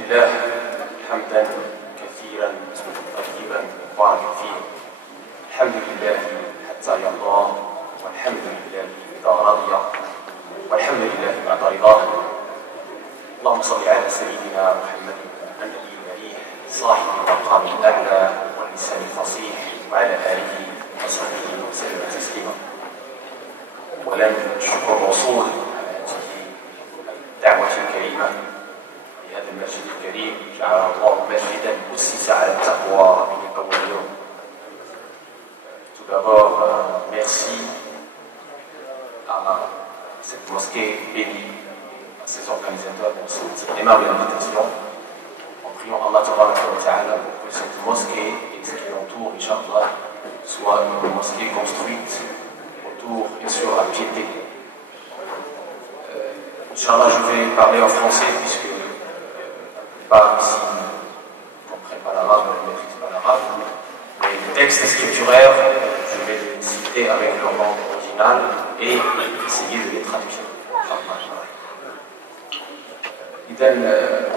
لله حمدا كثيرا طيبا مباركا فيه. الحمد لله حتى يرضى، والحمد لله إذا رضي، والحمد لله بعد رضاه. اللهم صل على سيدنا محمد النبي الكريم صاحب المقام الأعلى واللسان الفصيح، وعلى آله وصحبه وسلم تسليما. ولم شكر الرسول على هذه الدعوة الكريمة لهذا المسجد الكريم، جعله الله مسجدا أسس على التقوى من أول يوم. Tout d'abord, merci à cette mosquée bénie, à ses organisateurs pour cette aimable invitation. En priant Allah Ta'ala pour que cette mosquée et ce qui l'entoure, Inch'Allah, soit une mosquée construite autour et sur la piété. Inch'Allah, je vais parler en français puisque la plupart ici ne comprennent pas l'arabe, ne maîtrisent pas l'arabe. Mais les textes scripturaires, je vais les citer avec leur langue originale et essayer de les traduire. إذن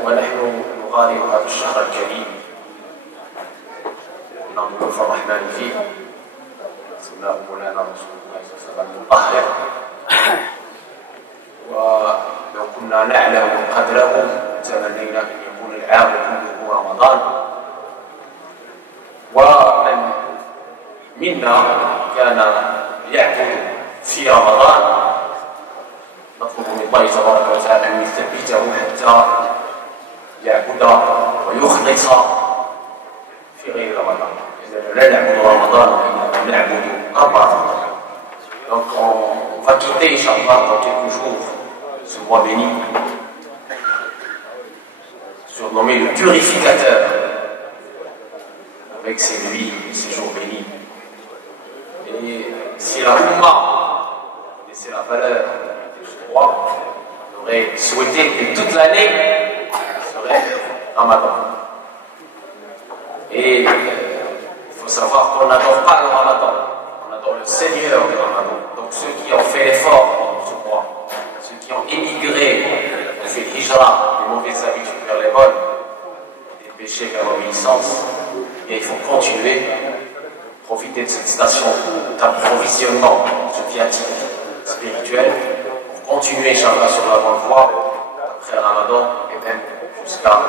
ونحن نغادر هذا الشهر الكريم نضيف الرحمن فيه سنة مولانا رسول الله صلى الله عليه وسلم المطهر. ولو كنا نعلم قدره تمنينا أن يكون العام كله رمضان. ومن منا كان يعبد في رمضان نطلب من الله تبارك وتعالى أن يثبته حتى يعبد ويخلص في غير رمضان. إذا لا نعبد رمضان وإنما نعبد رمضان. Donc on va quitter Inch'Allah dans quelques jours ce mois béni, surnommé le purificateur, avec ses nuits et ses jours bénis. Et si la Ummah connaissait la valeur de ce mois, on aurait souhaité que toute l'année serait Ramadan. Et il faut savoir qu'on n'adore pas le Ramadan, on adore le Seigneur du Ramadan. Donc ceux qui ont fait l'effort dans ce mois, ceux qui ont émigré, ont fait l'hijra, les mauvaises habitudes vers les bonnes, des péchés vers l'obéissance, et il faut continuer, profiter de cette station d'approvisionnement, ce viatique spirituel, pour continuer, Inch'Allah, sur la bonne voie, après le Ramadan, et même jusqu'à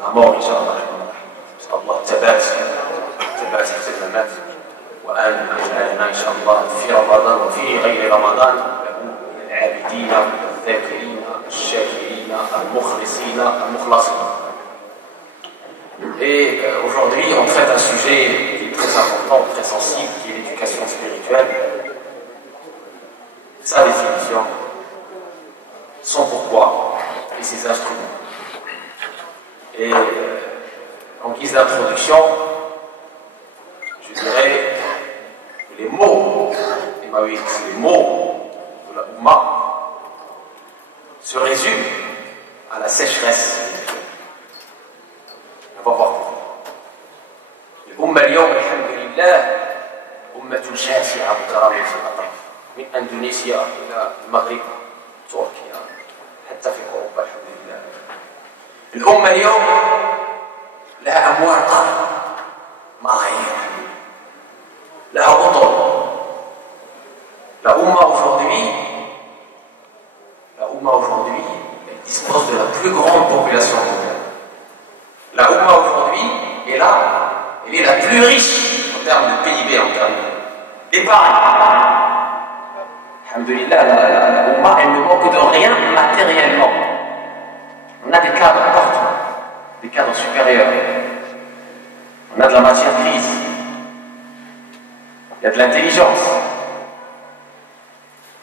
la mort, Inch'Allah. Allah ثبات في الممات وأن يجعلنا إن شاء الله في رمضان وفي غير رمضان له من العابدين الذاكرين الشاكرين المخلصين المخلصين. Et aujourd'hui, on traite un sujet qui est très important, très sensible, qui est l'éducation spirituelle. Sa définition, son pourquoi et ses instruments. Et en guise d'introduction, je dirais que les mots, les mots de la Ummah se résument à la sécheresse. On va voir pourquoi. الأمة اليوم الحمد لله أمة شاسعة مترامية في الأطراف، من أندونيسيا إلى المغرب، تركيا، حتى في أوروبا الحمد لله. الأمة اليوم لها أموال طائلة ملايين، لها بطل. La Ummah aujourd'hui, elle dispose de la plus grande population mondiale. La Ummah aujourd'hui est là, elle est la plus riche en termes de PIB, en termes d'épargne. Alhamdulillah, la Ummah, elle ne manque de rien matériellement. On a des cadres partout, des cadres supérieurs. On a de la matière grise. Il y a de l'intelligence.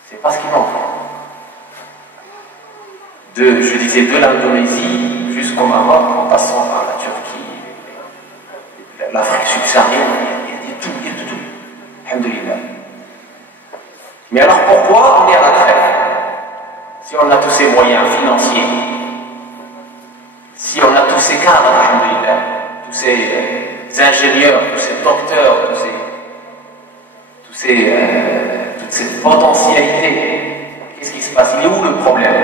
C'est pas ce qui manque. Je disais de l'Indonésie jusqu'au Maroc, en passant par la Turquie, l'Afrique subsaharienne, il y a de tout. Alhamdulillah. Mais alors pourquoi on est à la trêve? Si on a tous ces moyens financiers, si on a tous ces cadres, alhamdulillah, tous ces ingénieurs, tous ces docteurs, toute cette potentialité, qu'est-ce qui se passe? Il est où le problème?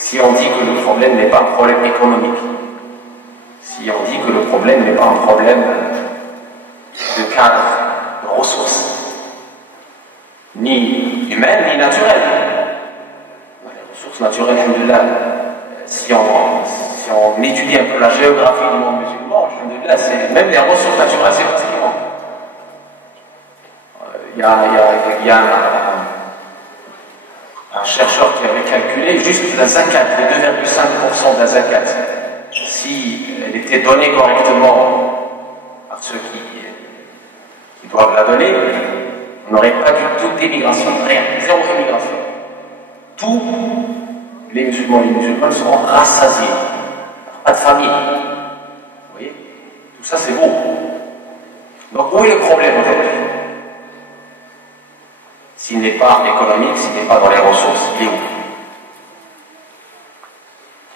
si on dit que le problème n'est pas un problème économique, si on dit que le problème n'est pas un problème de cadre, de ressources, ni humaines, ni naturelles. Les ressources naturelles, alhamdoulilah, si on étudie un peu la géographie du monde musulman, alhamdoulilah, même les ressources naturelles, c'est facilement. Il y a un chercheur qui avait calculé juste la zakat, les 2,5% de la zakat. Si elle était donnée correctement par ceux qui doivent la donner, on n'aurait pas du tout d'émigration, rien, zéro émigration. Tous les musulmans seront rassasiés, pas de famille. Vous voyez, tout ça c'est beau. Donc où est le problème aujourd'hui? S'il n'est pas économique, s'il n'est pas dans les ressources, il est où?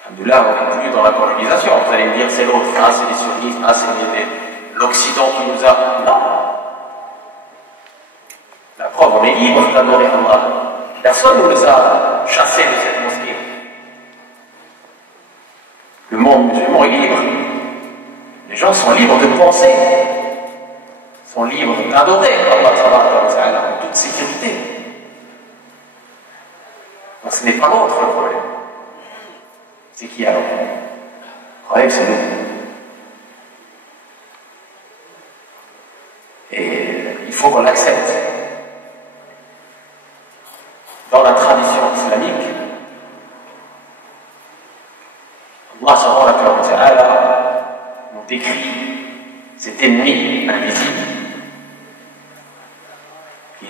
Alhamdoulilah, on n'est plus dans la colonisation. Vous allez me dire, c'est l'autre, c'est les sionistes, c'est l'Occident qui nous a... Non. La preuve, on est libre d'adorer Allah. Personne ne nous a chassés de cette mosquée. Le monde musulman est libre. Les gens sont libres de penser, sont libres d'adorer Allah en toute sécurité. Donc ce n'est pas l'autre le problème. C'est qui alors? Le problème c'est nous. Et il faut qu'on l'accepte. Dans la tradition islamique, Allah subhanahu wa ta'ala nous décrit cet ennemi invisible,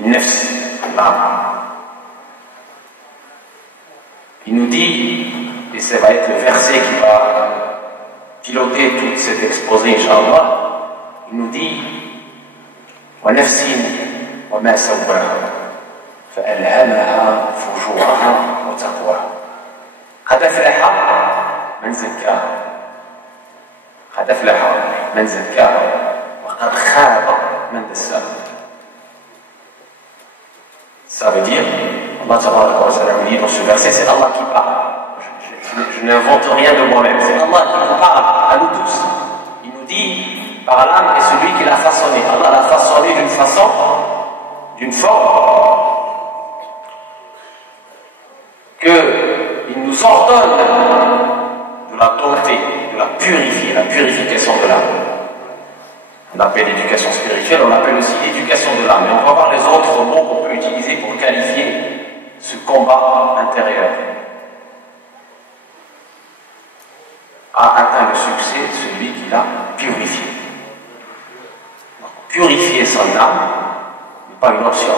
une nefs, l'âme. Il nous dit, et ça va être le verset qui va piloter tout cet exposé, Inch'Allah, il nous dit وَنَفْسٍ وَمَا سَوَّاهَا فَأَلْهَمَهَا فُجُورَهَا وَتَقْوَاهَا قَدْ أَفْلَحَ مَنْ زَكَّاهَا قَدْ أَفْلَحَ مَنْ زَكَّاهَا وَقَدْ خَابَ مَنْ دَسَّاهَا. Ça veut dire, Allah nous dit dans ce verset, c'est Allah qui parle. Je n'invente rien de moi-même, c'est Allah qui nous parle à nous tous. Il nous dit, par l'âme est celui qui l'a façonné. Allah l'a façonné d'une façon, d'une forme, qu'il nous ordonne de la dompter, de la purifier, la purification de l'âme. On appelle l'éducation spirituelle, on appelle aussi l'éducation de l'âme. Mais on va voir les autres mots qu'on peut utiliser pour qualifier ce combat intérieur. A atteint le succès celui qui l'a purifié. Donc, purifier son âme n'est pas une option,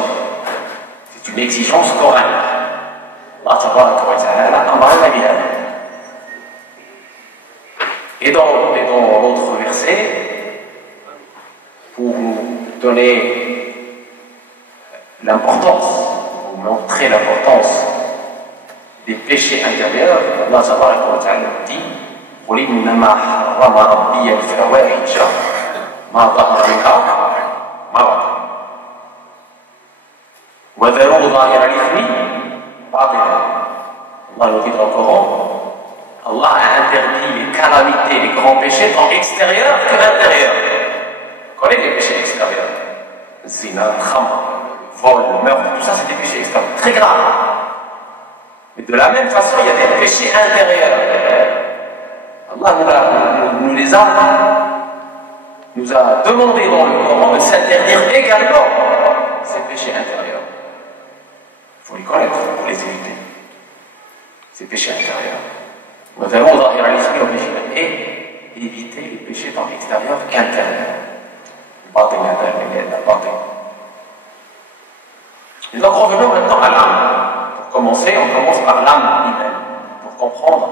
c'est une exigence correcte. Allah tabaraka wa ta'ala amara biha. Et dans l'autre verset, pour nous donner l'importance, pour montrer l'importance des péchés intérieurs, Allah tabaraka wa ta'ala dit قل إنما حرم ربي الفواحش ما ظهر منها ما بطن وذروا ظاهر الإثم باطنه. Allah nous dit dans le Coran, Allah a interdit les calamités, les grands péchés tant extérieurs que intérieurs. Vous connaissez les péchés extérieurs? Zina, kham, vol, meurtre, tout ça c'est des péchés extérieurs, très graves. Mais de la même façon, il y a des péchés intérieurs. Allah nous a demandé dans le Coran de s'interdire également ces péchés intérieurs. Il faut les connaître pour les éviter. Ces péchés intérieurs. Et éviter les péchés tant extérieurs qu'intérieurs. Et donc revenons maintenant à l'âme. Pour commencer, on commence par l'âme humaine. Pour comprendre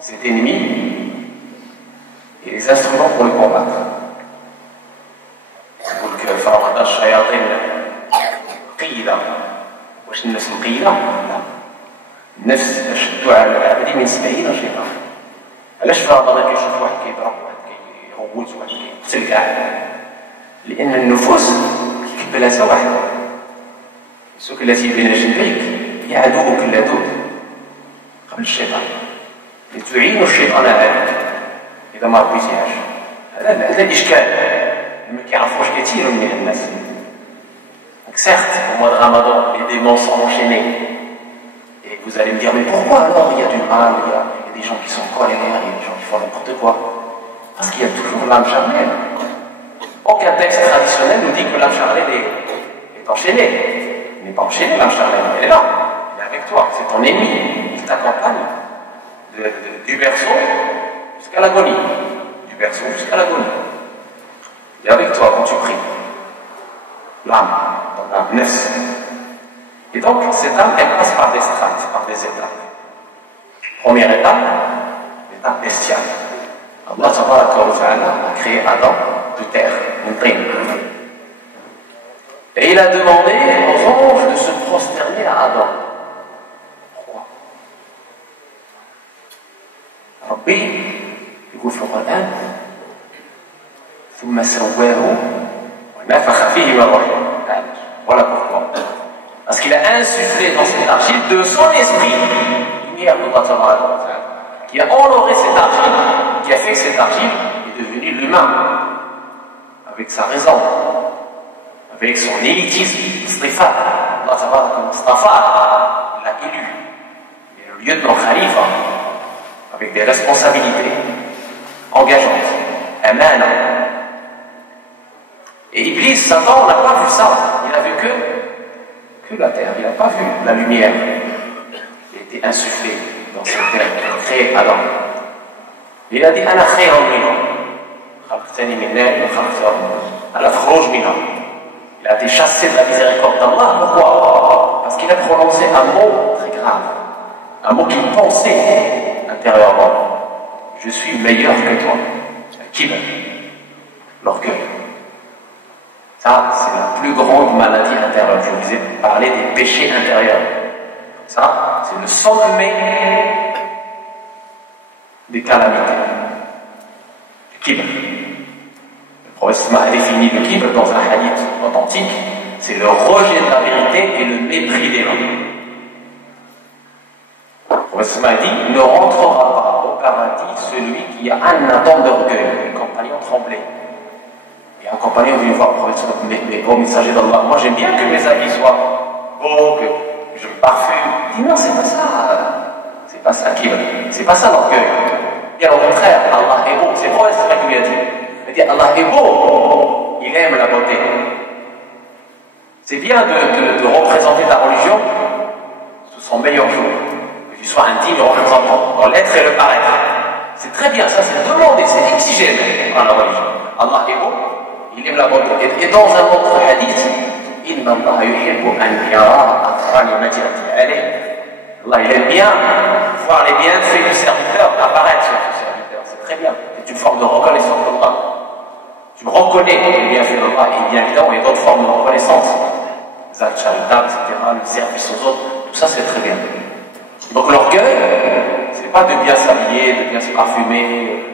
cet ennemi et les instruments pour le combattre. يقول لك فرغنا الشياطين قيلة. واش النفس القيلة؟ لا. النفس تشد على العبد من 70 شيطان. علاش فرغنا كيشوف واحد كيضرب واحد كيغوت واحد كيقتل كاع؟ لأن النفوس كيكبلها واحد. السوك التي بين جنبيك هي عدوك اللدود. قبل الشيطان لتعين الشيطان عليك إذا ما ربيتيهاش. هذا الإشكال ما كيعرفوش كثير من الناس. Certes, au mois de Ramadan, les démons sont enchaînés. Et vous allez me dire, mais pourquoi alors il y a du mal, il y a des gens qui sont colériques, il y a des gens qui font n'importe quoi? Parce qu'il y a toujours l'âme charnelle. Aucun texte traditionnel nous dit que l'âme charnelle est enchaînée. Elle n'est pas enchaînée, l'âme charnelle, elle est là. Elle est avec toi, c'est ton ennemi. Il t'accompagne du berceau jusqu'à l'agonie. Du berceau jusqu'à l'agonie. Il est avec toi quand tu pries. L'âme, l'âme, nefs. Et donc, cette âme, elle passe par des strates, par des étapes. Première étape, l'étape bestiale. Allah a créé Adam de terre, une trine. Et il a demandé aux anges de se prosterner à Adam. Pourquoi? Rabbi, il vous fera un, ثم سواه ونفخ فيه من روحه. Voilà pourquoi. Parce qu'il a insufflé dans cette argile de son esprit, lumière de Allah, qui a honoré cette argile, qui a fait que cette argile est devenue l'humain, avec sa raison, avec son élitisme, Stifat. Allah l'a élu. Il est le lieutenant khalifa, avec des responsabilités engageantes, amana. Et Iblis, Satan, n'a pas vu ça. Il n'a vu que la terre. Il n'a pas vu la lumière. Il a été insufflé dans cette terre qui a créé Adam. Il a dit Ana khayran minhu. Khalaqtani min nar wa khalaqtahu ala khruj minha. Il a été chassé de la miséricorde d'Allah. Pourquoi? Parce qu'il a prononcé un mot très grave. Un mot qu'il pensait intérieurement. Je suis meilleur que toi. Kibr. L'orgueil. Ça, c'est la plus grande maladie intérieure. Je vous ai parlé des péchés intérieurs. Ça, c'est le sommet des calamités. Le kibr. Le prophète a défini le kibr dans un hadith authentique. C'est le rejet de la vérité et le mépris des hommes. Le prophète a dit, ne rentrera pas au paradis celui qui a un atome d'orgueil. Les compagnons tremblaient. Et un compagnon venu voir le prophète, mais ô messager d'Allah, moi j'aime bien que mes habits soient beaux, que je me parfume. Il dit non, c'est pas ça. C'est pas ça qui c'est pas ça l'orgueil. Bien au contraire, Allah est beau. C'est le prophète qui lui a dit. Il dit Allah est beau. Il aime la beauté. C'est bien de représenter ta religion sous son meilleur jour. Que tu sois un digne représentant dans l'être et le paraître. C'est très bien, ça c'est demandé, c'est exigé dans la religion. Allah est beau. Il aime la beauté. Et dans un autre hadith, Allah il aime bien voir les bienfaits du serviteur apparaître sur ce serviteur. C'est très bien. C'est une forme de reconnaissance d'Allah. Tu reconnais les bienfaits d'Allah et bien évidemment il y a d'autres formes de reconnaissance. Les actes charitables, etc., le service aux autres, tout ça c'est très bien. Donc l'orgueil, c'est pas de bien s'habiller, de bien se parfumer,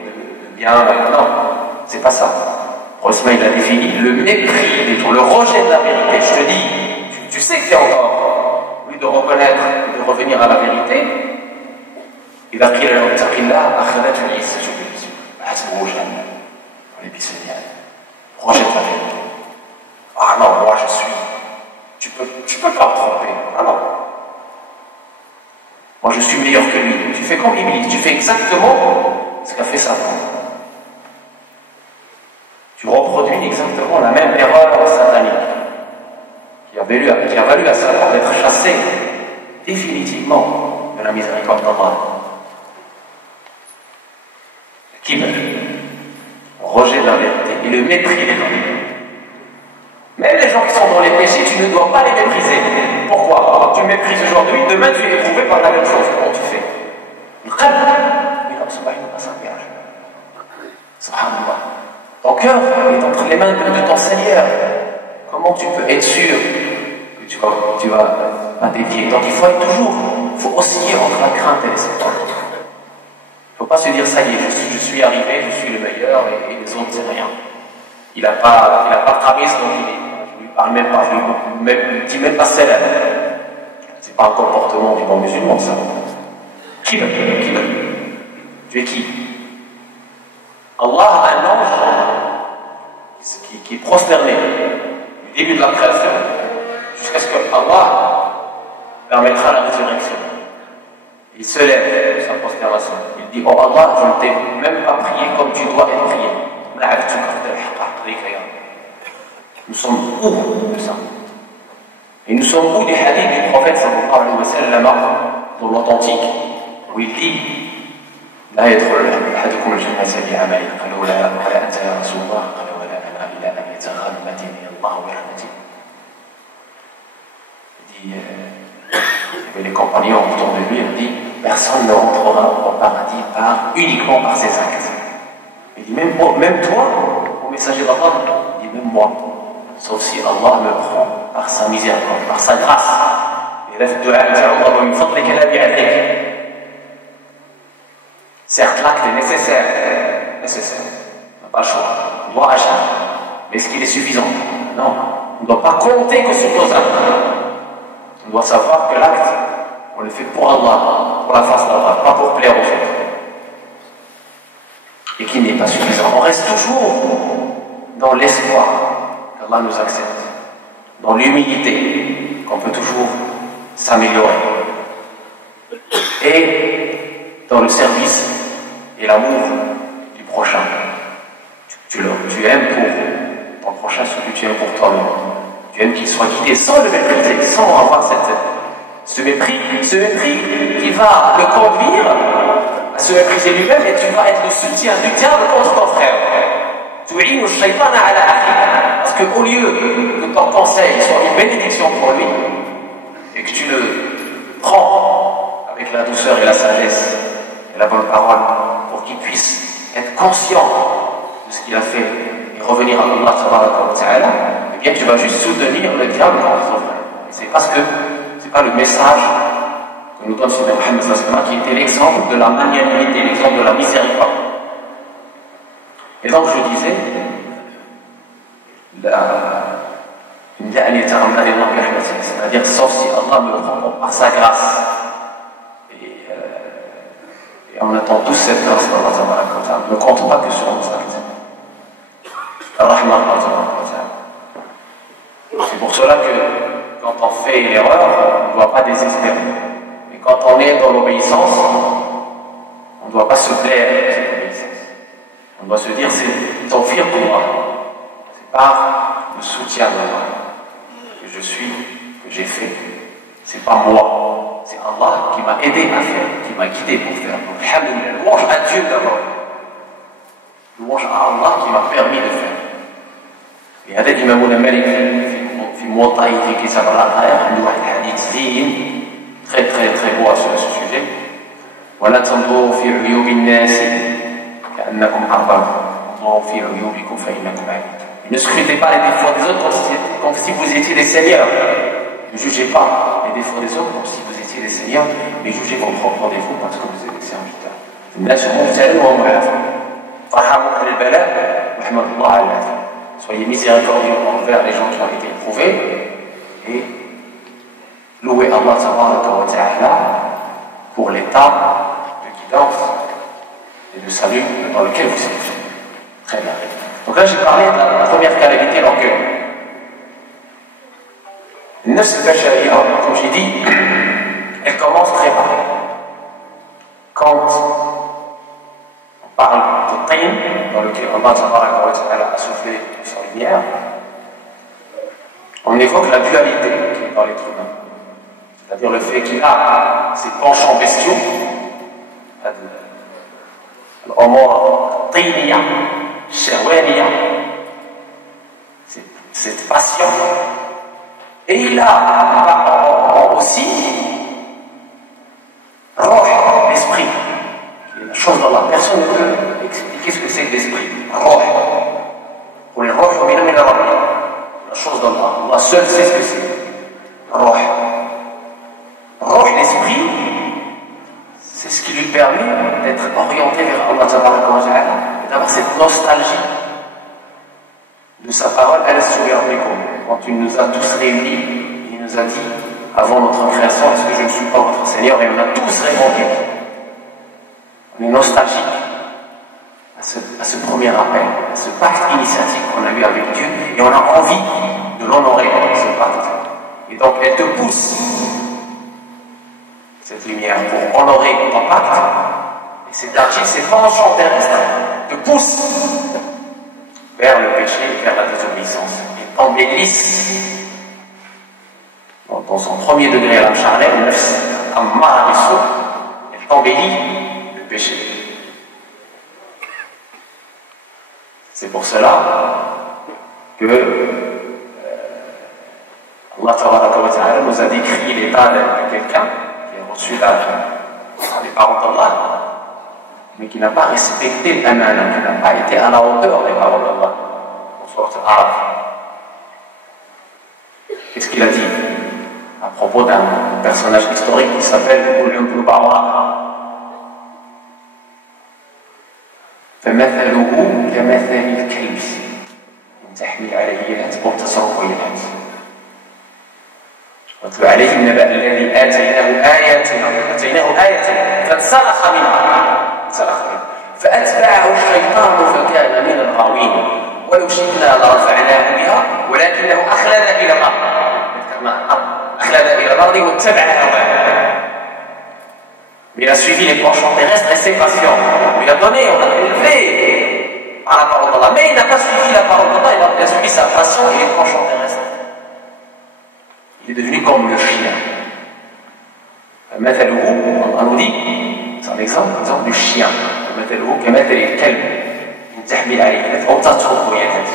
de bien. Non, c'est pas ça. Osman il a défini le mépris des gens, le rejet de la vérité. Je te dis, tu sais que tu es en tort. Au lieu de reconnaître, de revenir à la vérité, il a pris la langue Taqillah, Akhadat Ulis, je te dis, Hasboujan, pour les piscinières. Rejet de la vérité. Ah non, moi je suis. Tu peux pas me tromper. Ah non. Moi je suis meilleur que lui. Tu fais comme Iblis, tu fais exactement ce qu'a fait Satan. Tu reproduis exactement la même erreur satanique qui a valu à Satan d'être chassé définitivement de la miséricorde d'Allah. Le kibr, rejet de la vérité et le mépris des hommes. Même les gens qui sont dans les péchés, tu ne dois pas les mépriser. Pourquoi? Quand tu méprises aujourd'hui, demain tu es éprouvé par la même chose. Comment tu fais? Le qalb, il a subhanallah. Subhanallah. Ton cœur est entre les mains de ton Seigneur. Comment tu peux être sûr que tu vas pas dévier? Donc il faut être toujours, il faut osciller entre la crainte et l'espoir. Il ne faut pas se dire ça y est, je suis arrivé, je suis le meilleur et les autres c'est rien. Il n'a pas travaillé donc je ne lui parle même pas, je ne dis même pas celle. C'est pas un comportement du bon musulman ça. Kibr. Tu es qui? Allah a un ange qui est prosterné du début de la création jusqu'à ce que Allah permettra la résurrection. Il se lève de sa prosternation. Il dit: oh Allah, je ne t'ai même pas prié comme tu dois être prié. Nous sommes où de ça? Et nous sommes où du hadith du prophète sallallahu alayhi wa sallam dans l'authentique où il dit: لا يدخل أحدكم الجنة بعمله قال ولا أنت يا رسول الله قال ولا أنا إلا أن يتغمدني الله برحمته. Il y avait les compagnons autour de lui, il dit: personne ne rentrera au paradis uniquement par ses actes. Il dit: même toi, au messager d'Allah, il dit: même moi, sauf si Allah me prend par sa miséricorde, par sa grâce. Et là, certes, l'acte est nécessaire, on n'a pas le choix, on doit agir. Mais est-ce qu'il est suffisant? Non, on ne doit pas compter que sur nos actes. On doit savoir que l'acte, on le fait pour Allah, pour la face d'Allah, pas pour plaire aux autres. Et qu'il n'est pas suffisant. On reste toujours dans l'espoir qu'Allah nous accepte, dans l'humilité qu'on peut toujours s'améliorer, et dans le service et l'amour du prochain. Tu aimes pour ton prochain ce que tu aimes pour toi-même. Tu aimes qu'il soit guidé sans le mépriser, sans avoir ce mépris qui va le conduire à se mépriser lui-même, et tu vas être le soutien du diable contre ton frère. Parce qu'au lieu que ton conseil soit une bénédiction pour lui, et que tu le prends avec la douceur et la sagesse et la bonne parole pour qu'il puisse être conscient de ce qu'il a fait et revenir à Allah, eh bien tu vas juste soutenir le diable contre ton frère. C'est parce que c'est pas le message que nous donne sur Mohammed qui était l'exemple de la magnanimité, l'exemple de la miséricorde. Et donc je disais, c'est-à-dire sauf si Allah me prend par sa grâce. Et on attend tous cette grâce d'Allah. Ne compte pas que sur nos actes. C'est pour cela que quand on fait l'erreur, on ne doit pas désespérer. Mais quand on est dans l'obéissance, on ne doit pas se plaire de cette obéissance. On doit se dire: c'est tawfiq pour moi. C'est par le soutien d'Allah que je suis, que j'ai fait. C'est pas moi. C'est Allah qui m'a aidé à faire, qui m'a guidé pour faire. Donc, alhamdulillah, louange à Dieu d'abord. Louange à Allah qui m'a permis de faire. Et هذا إمامنا مالك في موطئه في كتاب العقائد عنده واحد الحديث زين très beau à ce sujet. ولا تنظروا في عيوب الناس كأنكم أرباب انظروا في عيوبكم فإنكم عبيد. Ne scrutez pas les défauts des autres comme si vous étiez des seigneurs. Ne jugez pas les défauts des autres comme si vous étiez des seigneurs, mais jugez vos propres défauts parce que vous êtes des serviteurs. الناس مبتلون وهم عافون. فارحموا أهل البلاء واحمدوا الله على العافية. Soyez miséricordieux envers les gens qui ont été éprouvés et louez Allah Ta'ala pour l'état de guidance et de salut dans lequel vous êtes. Très bien. Donc là j'ai parlé de la première calamité, l'orgueil. Nafs al-Bashariya, comme j'ai dit, elle commence très pareil. Quand on parle de Taïn, dans lequel Allah a soufflé sa lumière, on évoque la dualité qui est dans l'être humain. C'est-à-dire le fait qu'il a ses penchants bestiaux, l'amor tayniya, shahwaniya, cette passion, et il a aussi roh, l'esprit, qui est la chose d'Allah. Personne ne peut expliquer ce que c'est que l'esprit. Roh. Pour les roh, la chose d'Allah. Allah seul sait ce que c'est. Roh. Roh, l'esprit, c'est ce qui lui permet d'être orienté vers Allah et d'avoir cette nostalgie de sa parole. Quand il nous a tous réunis, il nous a dit avant notre création: est-ce que je ne suis pas votre Seigneur? Et on a tous répondu on est nostalgique à ce premier appel, à ce pacte initiatique qu'on a eu avec Dieu, et on a envie de l'honorer, ce pacte. Et donc elle te pousse, cette lumière, pour honorer ton pacte. Et cet article, ces penchants terrestres te poussent vers le péché, vers la désobéissance. Et t'embellissent dans son premier degré à la charnelle, elle t'embellit le péché. C'est pour cela que Allah Ta'ala nous a décrit l'état de quelqu'un qui a reçu les paroles d'Allah, mais qui n'a pas respecté l'amana, qui n'a pas été à la hauteur des paroles d'Allah. En sorte Araf. Qu'est-ce qu'il a dit à propos d'un personnage historique qui s'appelle Ulyum ibn Ba'ra? فمثله كمثل الكلب إن تحمل عليه يلهث أو تتركه يلهث واتل عليهم نبأ الذي آتيناه آياتنا فانسلخ منها فأتبعه الشيطان فكان من الغاوين ولو شئنا لرفعناه بها ولكنه أخلد إلى الأرض واتبع هواه. Mais il a suivi les penchants terrestres et ses passions. Il a donné, on l'a élevé par la parole d'Allah. Mais il n'a pas suivi la parole d'Allah, il a suivi sa passion et les penchants terrestres. Il est devenu comme le chien. On nous dit, c'est un exemple du chien. كمثل الكلب إن تحمل عليه يلهث أو تتركه يلهث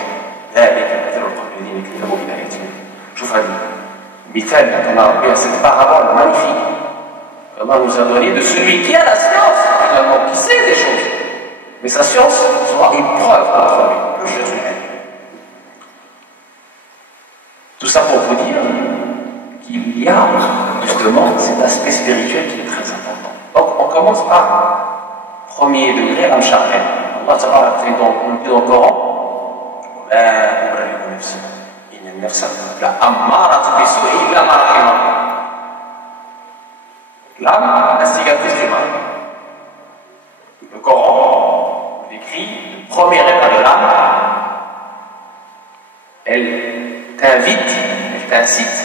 ذلك مثل القوم الذين كذبوا بآياتنا. شوف هذا المثال qu'on a appris à cette parabole magnifique. Allah nous a donné de celui qui a la science, finalement, qui sait des choses. Mais sa science sera une preuve contre lui, le Jésus. Tout ça pour vous dire qu'il y a justement cet aspect spirituel qui est très important. Donc on commence par premier degré, Al-Shar'an. Allah Ta'ala fait donc dans le Coran, l'âme, la cicatrice du mal. Le Coran décrit le premier état de l'âme. Elle t'invite, elle t'incite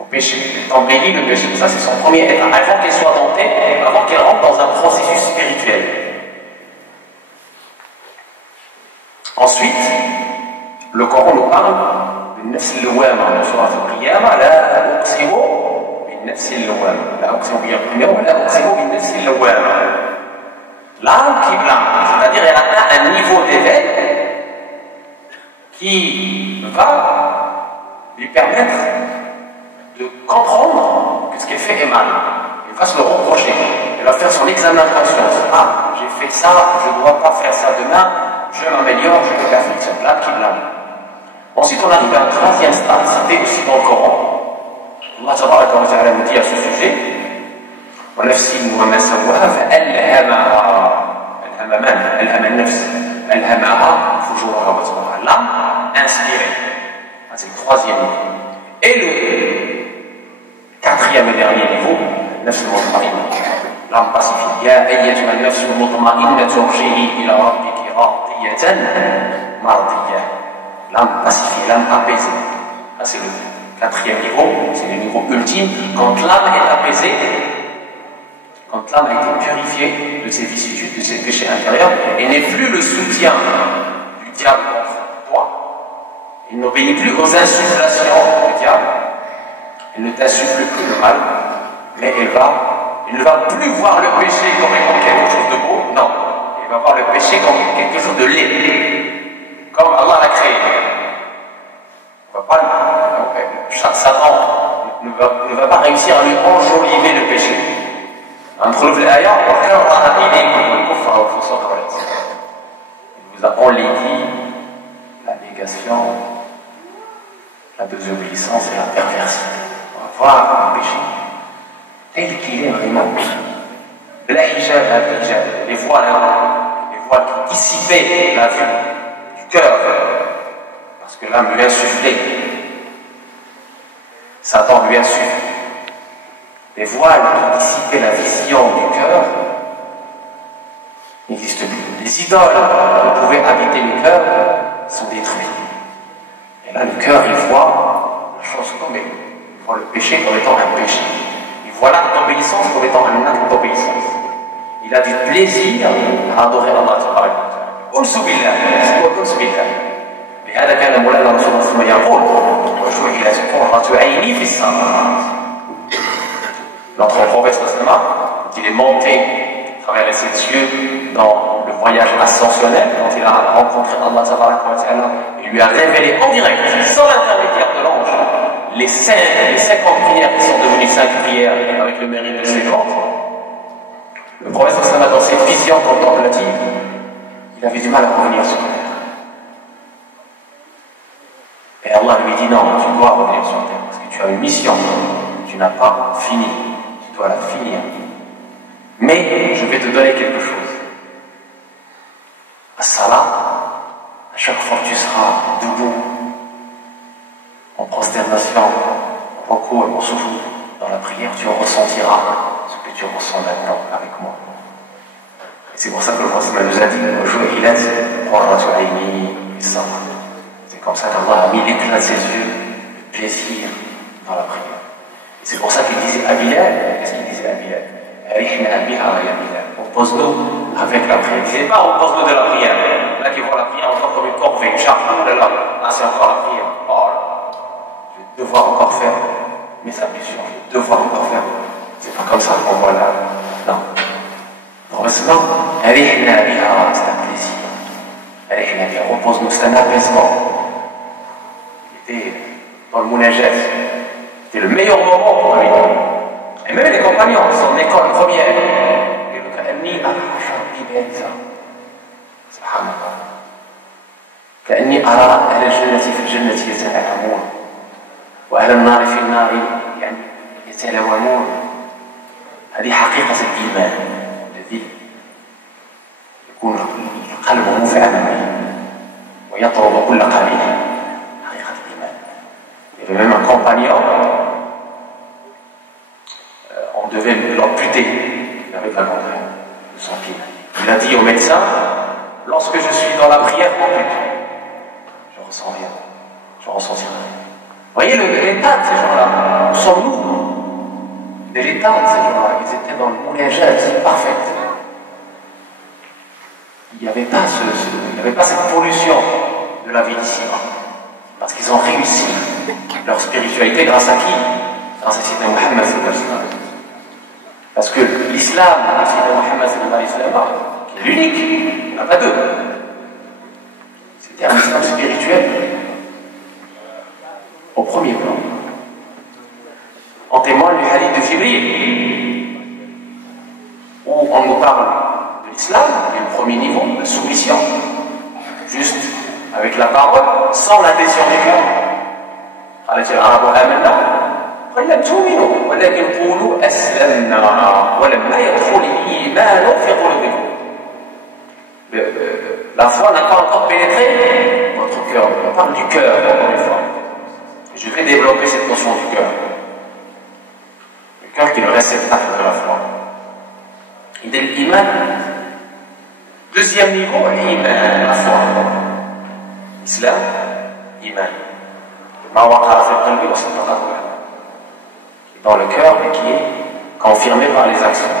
au péché, elle t'embellit le péché. Ça, c'est son premier état. Avant qu'elle soit tentée, avant qu'elle rentre dans un processus spirituel. Ensuite, le Coran nous parle de nafs al-lawwama, sur la qiyamah, la uqsimu بالنفس اللوامة لا أقسم بيقظة ولا أقسم بالنفس اللوامة. L'âme qui blâme, c'est-à-dire elle atteint un niveau d'éveil qui va lui permettre de comprendre que ce qu'elle fait est mal. Elle va se le reprocher, elle va faire son examen de conscience. Ah, j'ai fait ça, je ne dois pas faire ça demain, je m'améliore, je me perfectionne. L'âme qui blâme. Ensuite on arrive à un troisième stade, cité aussi dans le Coran. Allah Ta'ala nous dit à ce sujet ونفس وما سواها فألهمها ألهم النفس ألهمها فجورها وتقواها. L'âme inspirée, c'est le troisième niveau. Et le quatrième et dernier niveau, نفس المطمئنة, l'âme pacifique. يا أيتها النفس المطمئنة ارجعي إلى ربك راضية مرضية. L'âme pacifiée, l'âme apaisée. Là c'est le quatrième niveau, c'est le niveau ultime, quand l'âme est apaisée, quand l'âme a été purifiée de ses vicissitudes, de ses péchés intérieurs, et n'est plus le soutien du diable contre toi, il n'obéit plus aux insufflations du diable, elle ne t'insuffle plus le mal, mais elle ne va plus voir le péché comme quelque chose de beau, non, elle va voir le péché comme quelque chose de laid, comme Allah l'a créé. On va pas Satan ne va pas réussir à lui enjoliver le péché. Il vous a enlégué la négation, la désobéissance et la perversion. On va voir le péché tel qu'il est vraiment. La hijab, les voiles qui dissipaient la vue du cœur, parce que l'âme lui insufflait. Satan lui insuffle des voiles qui dissipaient la vision du cœur, idoles qui pouvaient habiter le cœur sont détruits. Et là, le cœur, il voit la chose comme elle est. Il voit le péché comme étant un péché. Il voit l'acte d'obéissance comme étant un acte d'obéissance. Il a du plaisir à adorer Allah Ta'ala. أنس بالله هو أنس بالله. لهذا كان مولانا رسول الله صلى الله عليه وسلم يقول وجعلت قرة عيني في الصلاة. Notre prophète sallallahu, il est monté à travers les 7 cieux dans le voyage ascensionnel, quand il a rencontré Allah Ta'ala, il lui a révélé en direct, sans l'intermédiaire de l'ange, les 50 prières qui sont devenues 5 prières avec le mérite de 50. Le prophète sallallahu, dans cette vision contemplative, il avait du mal à revenir sur terre. Et Allah lui dit non, tu dois revenir sur terre parce que tu as une mission, tu n'as pas fini, tu dois la finir. Mais je vais te donner quelque chose. As-salat, à chaque fois que tu seras debout, en prosternation, en recours et en souffle, dans la prière, tu ressentiras ce que tu ressens maintenant avec moi. C'est pour ça que le prophète nous a dit c'est comme ça qu'Allah a mis l'éclat de ses yeux, le plaisir dans la prière. C'est pour ça qu'il disait à Bilal, qu'est-ce qu'il disait à Bilal? Repose-nous avec la prière. Il ne disait pas repose-nous de la prière. Là qui voit la prière encore comme une corvée, une charge, là, c'est encore la prière. Oh là, je vais devoir encore faire mes ablutions, je vais devoir encore faire. C'est pas comme ça qu'on voit là. Non. Heureusement, c'est un plaisir. Repose-nous, c'est un apaisement. Il était dans le Mounajat. C'était le meilleur moment pour lui. Et même les compagnons, son école première. Et le كأني أرى شربي بارزة. سبحان الله. كأني أرى أهل الجنة في الجنة يتنعمون. وأهل النار في النار يعني يتلومون. هذه حقيقة الإيمان. يكون القلب مفعما به ويطرد كل قليل حقيقة الإيمان. Il y avait même un compagnon, on devait l'amputer avec la contrainte de son pied. Il a dit au médecin, lorsque je suis dans la prière, je ressens rien, je ressens rien. Vous voyez l'état de ces gens-là, où sommes-nous de l'état de ces gens-là? Ils étaient dans le moulingette parfait. Il n'y avait pas cette pollution de la vie d'ici. Parce qu'ils ont réussi leur spiritualité grâce à qui? Grâce à Sayyidina Muhammad sallallahu alayhi wa sallam. Parce que l'islam de Sayyidina Muhammad sallallahu alayhi wa sallam, qui est l'unique, il n'y en a pas deux. C'était un islam spirituel au premier plan. En témoigne le hadith de Jibril, où on nous parle de l'islam, du premier niveau, de soumission, juste avec la parole, sans l'adhésion du cœur. قالت العرب آمنا قل لم تؤمنوا ولكن قولوا أسلمنا ولما يدخل الإيمان في قلوبكم. La foi n'a pas encore pénétré votre cœur. On parle du cœur, encore une fois. Je vais développer cette notion du cœur. Le cœur qui est le réceptacle de la foi. Il est l'iman. Deuxième niveau, l'iman, la foi. Islam, iman. Dans le cœur et qui est confirmé par les actions.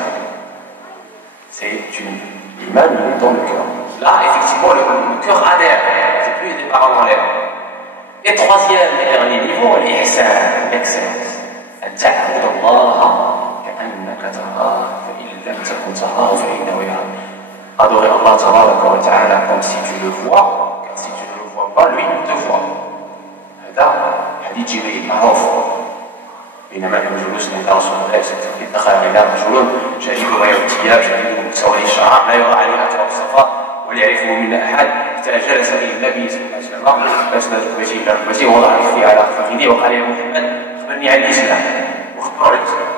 C'est une iman dans le cœur. Là, effectivement, le cœur adhère. C'est plus des paroles en l'air. Et troisième et dernier niveau, l'ihsan, l'excellence. أن تعبد الله كأنك تراه فإن لم تكن تراه فإنه يراك. Adorer Allah tabaraka wa ta'ala comme si tu le vois, car si tu ne le vois pas, lui il te voit. هذا حديث جبريل معروف. بينما كان جلوس عند رسول الله صلى الله عليه وسلم دخل علينا رجل شديد بياض الثياب شديد سواد الشعر لا يرى عليه اثر الصفاء ولا يعرفه منا احد حتى جلس الى النبي صلى الله عليه وسلم فاسند ركبته الى ركبته ووضع كفيه على فخذه وقال يا محمد اخبرني عن الاسلام واخبره عن الاسلام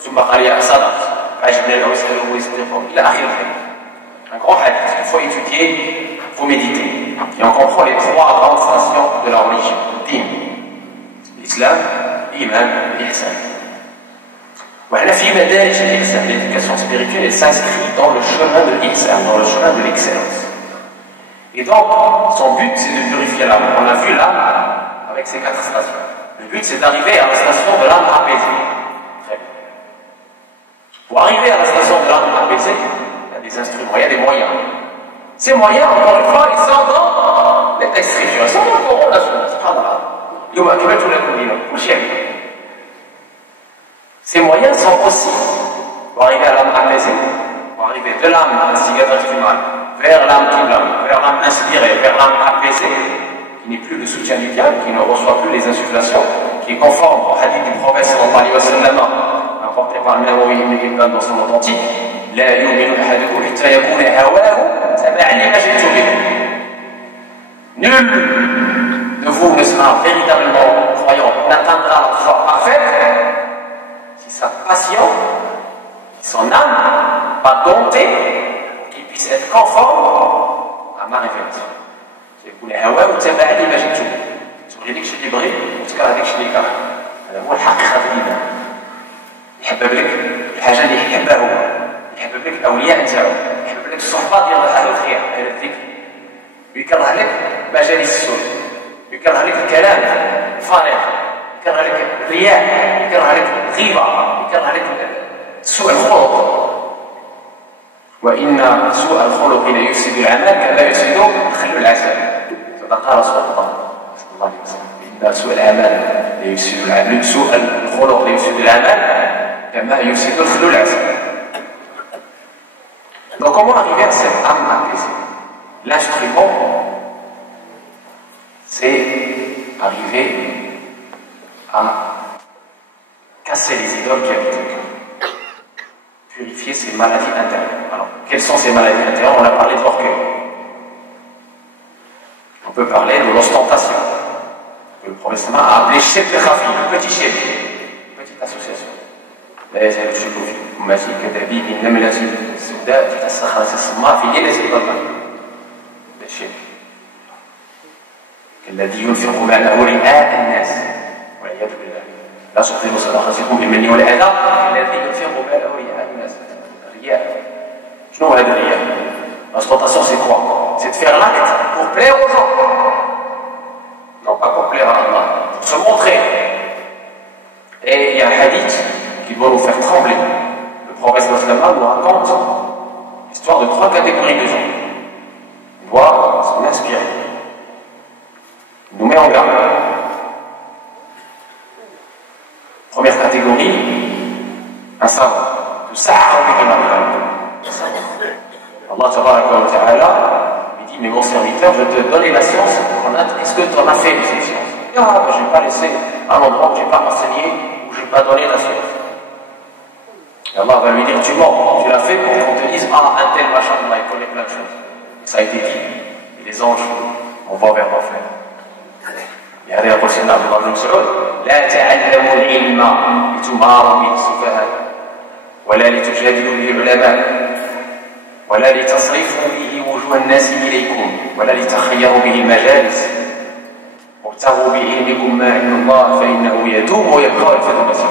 ثم قال يا صدقت فعجبنا له يساله ويصدقه الى اخر الحديث. Un grand hadith qu'il faut étudier, il faut méditer. Et on comprend les trois grandes stations de la religion. Din, l'islam, l'iman, l'ihsan. Voilà, في مدارج الإحسان, l'éducation spirituelle, elle s'inscrit dans le chemin de l'ihsan, dans le chemin de l'excellence. Et donc, son but, c'est de purifier l'âme. On a vu l'âme avec ses 4 stations. Le but, c'est d'arriver à la station de l'âme apaisée. Très bien. Pour arriver à la station de l'âme apaisée, il y a des instruments, il y a des moyens. Ces moyens, encore une fois, ils sont dans les textes scripturaux. Ils sont dans le Coran, la Sunna, subhanallah. Ces moyens sont aussi pour arriver à l'âme apaisée, pour arriver de l'âme instigatrice du mal vers l'âme qibla, vers l'âme inspirée, vers l'âme apaisée, qui n'est plus le soutien du diable, qui ne reçoit plus les insufflations, qui est conforme au hadith du prophète sallallahu alayhi wa sallam, apporté par le Nawawi ibn Hibban dans son authentique. La yu'minu ahadukum hatta yakuna hawahu tab'an lima ji'tu bihi. Nul de vous ne sera véritablement croyant, n'atteindra la foi parfaite si sa passion, si son âme va dompter pour qu'il puisse être conforme à ma révélation. يكون هواه تبع لما جئت به. تقول هذيك الشيء اللي بغيت وتكره هذاك الشيء اللي كره. هذا هو الحقيقة في الإيمان. يحبب لك الحاجة اللي يحبها هو، يحبب لك الأولياء نتاعو، يحبب لك الصحبة ديال أهل الخير، أهل الذكر. ويكره لك مجالس السوء، يكره لك الكلام الفارغ، يكره لك الرياء، يكره لك الغيبة، يكره لك سوء الخلق. وإن سوء الخلق لا يفسد العمل كما يفسد خل العسل. صدق رسول الله صلى الله عليه وسلم. إن سوء العمل لا يفسد العمل، سوء الخلق لا يفسد العمل كما يفسد خل العسل. Donc comment arriver à cette âme apaisée? L'instrument, c'est arriver à casser les idoles qui habitent le cœur, purifier ces maladies intérieures. Alors, quelles sont ces maladies intérieures? On a parlé de l'orgueil. On peut parler de l'ostentation, que le prophète a appelé chef de Khafi, le petit chef, petite association. لا يزال الشرك في أمتي كدبيب النملة السوداء في الصخرة الصماء في ليلة الظلام. هذا الشرك الذي ينفق ماله رئاء الناس والعياذ بالله. لا تبطلوا صدقاتكم بالمن والأذى الذي ينفق ماله رئاء الناس. الرياء. شنو هذا الرياء؟ L'ostentation, c'est quoi? C'est de faire l'acte pour plaire aux gens. Non pas pour plaire à Allah, pour se montrer. Et il y a un hadith qui doit nous faire trembler. Le prophète sallallahu nous raconte l'histoire de 3 catégories de gens. On doit s'en inspirer. Il nous met en garde. Première catégorie, un savant. Le sahara Allah ta'ala, il dit, mais mon serviteur, je te donne la science. Est-ce que tu en as fait cette science? Je ne vais pas laisser un endroit où je n'ai pas enseigné, où je n'ai pas donné la science. Et Allah va lui dire, tu mens, tu l'as fait pour qu'on te dise, ah, un tel machin, il connaît plein de choses. Et ça a été dit, et les anges, on va vers l'enfer. لهذا يقول سيدنا عبد الله بن مسعود لا تعلموا العلم لتماروا به السفهاء ولا لتجادلوا به العلماء ولا لتصرفوا به وجوه الناس إليكم ولا لتخيروا به المجالس وابتغوا بعلمكم ما عند الله فإنه يدوم ويبقى ويفيد المسيح.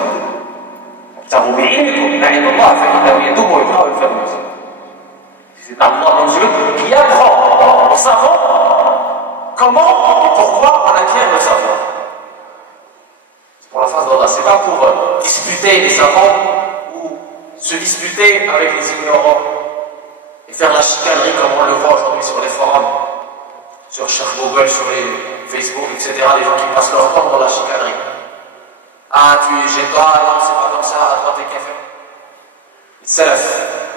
ابتغوا بعلمكم ما عند الله فإنه يدوم ويبقى ويفيد المسيح. C'est Abdullah bin Mas'ud qui apprend aux savants comment et pourquoi on acquiert le savoir. C'est pour la face d'Allah, c'est pas pour disputer les savants ou se disputer avec les ignorants et faire la chicanerie comme on le voit aujourd'hui sur les forums, sur Cheikh Google, sur les Facebook, etc. Les gens qui passent leur temps dans la chicanerie. Ah, tu es j'ai toi, non, c'est pas comme ça, à droite et café. Les salaf,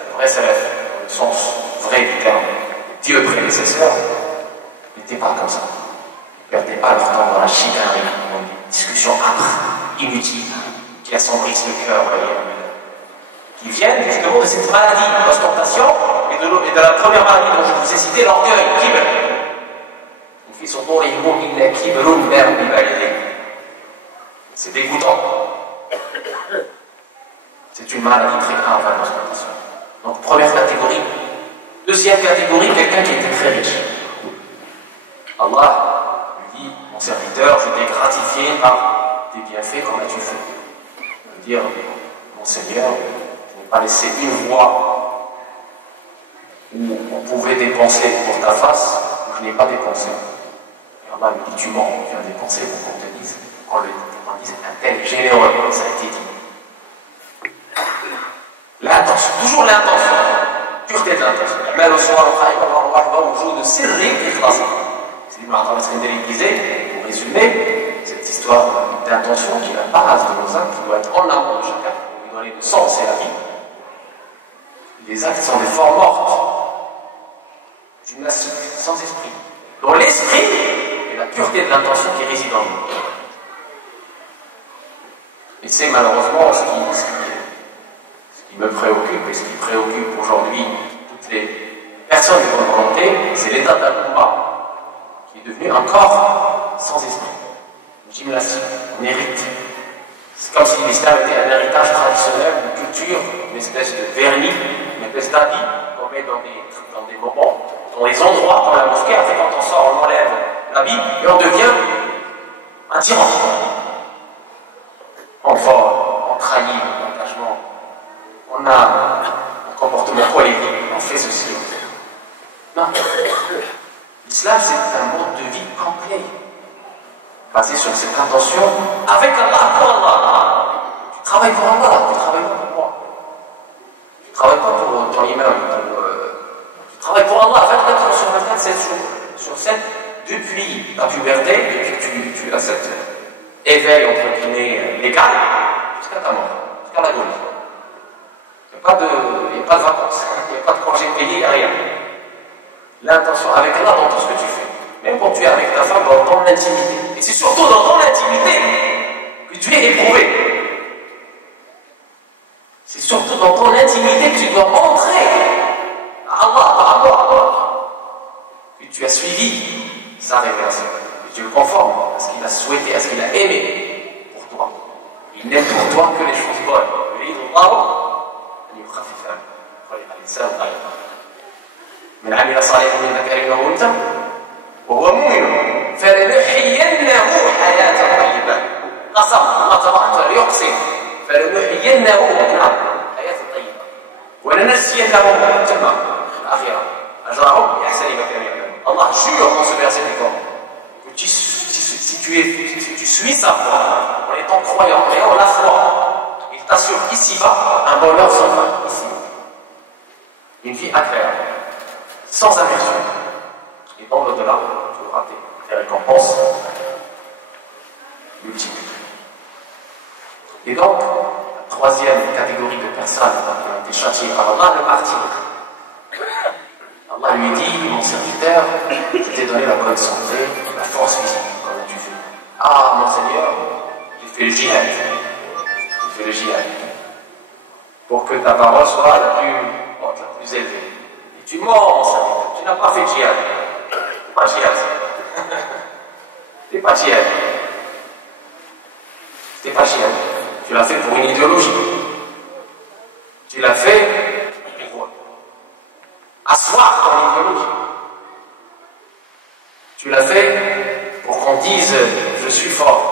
les vrais salaf, dans le sens vrai du terme, Dieu prédécesseur, n'était pas comme ça. Ils ne perdaient pas leur temps dans la chicanerie, dans des discussions âpres, inutiles, qui assombrissent le cœur, qui viennent justement de cette maladie d'ostentation et de la première maladie dont je vous ai cité, l'orgueil, kibr. C'est dégoûtant. C'est une maladie très grave à l'ostentation. Donc première catégorie. Deuxième catégorie, quelqu'un qui était très riche. Allah lui dit, mon serviteur, je t'ai gratifié par tes bienfaits, comment as-tu fait? Il veut dire, mon Seigneur, je n'ai pas laissé une voie où on pouvait dépenser pour ta face, où je n'ai pas dépensé. Et Allah me dit, tu mens, tu as dépensé pour qu'on te dise, qu'on dise un tel généreux, ça a été dit. L'intention, toujours l'intention, pureté de l'intention. Mais le soir, on joue de sirri et ikhlas. C'est Ibn Atal al-Iskandari disait, pour résumer, cette histoire d'intention qui est la base de nos actes, qui doit être en amont de chacun, pour lui donner le sens et la vie. Les actes sont des formes mortes, gymnastique, sans esprit. Dans l'esprit, et la pureté de l'intention qui réside en nous. Et c'est malheureusement ce qui me préoccupe et ce qui préoccupe aujourd'hui toutes les personnes de bonne volonté, c'est l'état d'un combat qui est devenu un corps sans esprit. Une gymnastique, on hérite. C'est comme si l'islam était un héritage traditionnel, une culture, une espèce de vernis, une espèce d'habit qu'on met dans des moments, dans les endroits, dans la mosquée. Après, quand on sort, on enlève l'habit et on devient un tyran. On vole, on trahit l'engagement, on a un comportement collectif, on fait ceci. Non. L'islam, c'est un mode de vie complet, basé sur cette intention avec Allah, pour Allah. Tu travailles pour Allah, tu travailles pas pour moi. Tu travailles pas pour ton imam, tu travailles pour Allah 24 heures sur 24, 7 jours sur 7, depuis ta puberté, depuis que tu as cet éveil entre guillemets légal, jusqu'à ta mort, jusqu'à la l'agonie. Il n'y a pas de vacances, il n'y a pas de congé payé, il n'y a rien. L'intention avec Allah dans tout ce que tu fais. Même quand tu es avec ta femme dans ton intimité. Et c'est surtout dans ton intimité que tu es éprouvé. C'est surtout dans ton intimité que tu dois montrer à Allah, par rapport à toi, que tu as suivi sa révélation, que tu le conformes à ce qu'il a souhaité, à ce qu'il a aimé pour toi. Il n'aime pour toi que les choses bonnes. من عمل صالحا من ذكر او انثى وهو مؤمن فلنحيينه حياه طيبه. قسم الله تبارك وتعالى يقسم فلنحيينه حياه طيبه ولنجزينهم الجنه الاخره اجرهم باحسن ما كانوا يعملون. Allah jure dans ce verset du Coran que si tu suis sa foi en étant croyant et en la foi, il t'assure ici-bas un bonheur sans fin, ici, une vie agréable, sans amertume. Et dans l'au-delà, tu auras tes récompenses multiples. Et donc, la troisième catégorie de personnes qui ont été châtiées par Allah, le martyr. Allah lui dit, mon serviteur, je t'ai donné la bonne santé, la force physique, comme tu fais. Ah, mon Seigneur, j'ai fait le djihad. J'ai fait le djihad. Pour que ta parole soit la plus élevée. Et tu mens, mon serviteur. Tu n'as pas fait djihad. C'est pas djihad. C'est pas djihad. C'est pas djihad. Tu l'as fait pour une idéologie. Tu l'as fait pour asseoir ton idéologie. Tu l'as fait pour qu'on dise je suis fort.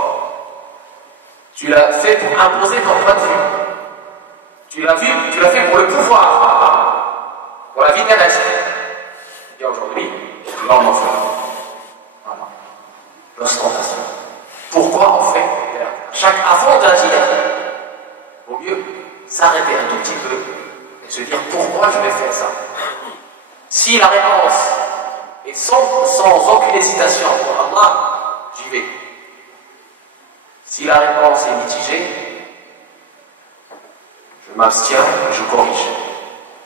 Tu l'as fait pour imposer ton point de vue. Tu l'as fait pour le pouvoir, pour la vie terrestre. Et aujourd'hui, l'homme en fait. Voilà. L'ostentation. Pourquoi on fait avant d'agir, il vaut mieux s'arrêter un tout petit peu et se dire pourquoi je vais faire ça. Si la réponse est sans aucune hésitation pour Allah, j'y vais. Si la réponse est mitigée, je m'abstiens et je corrige.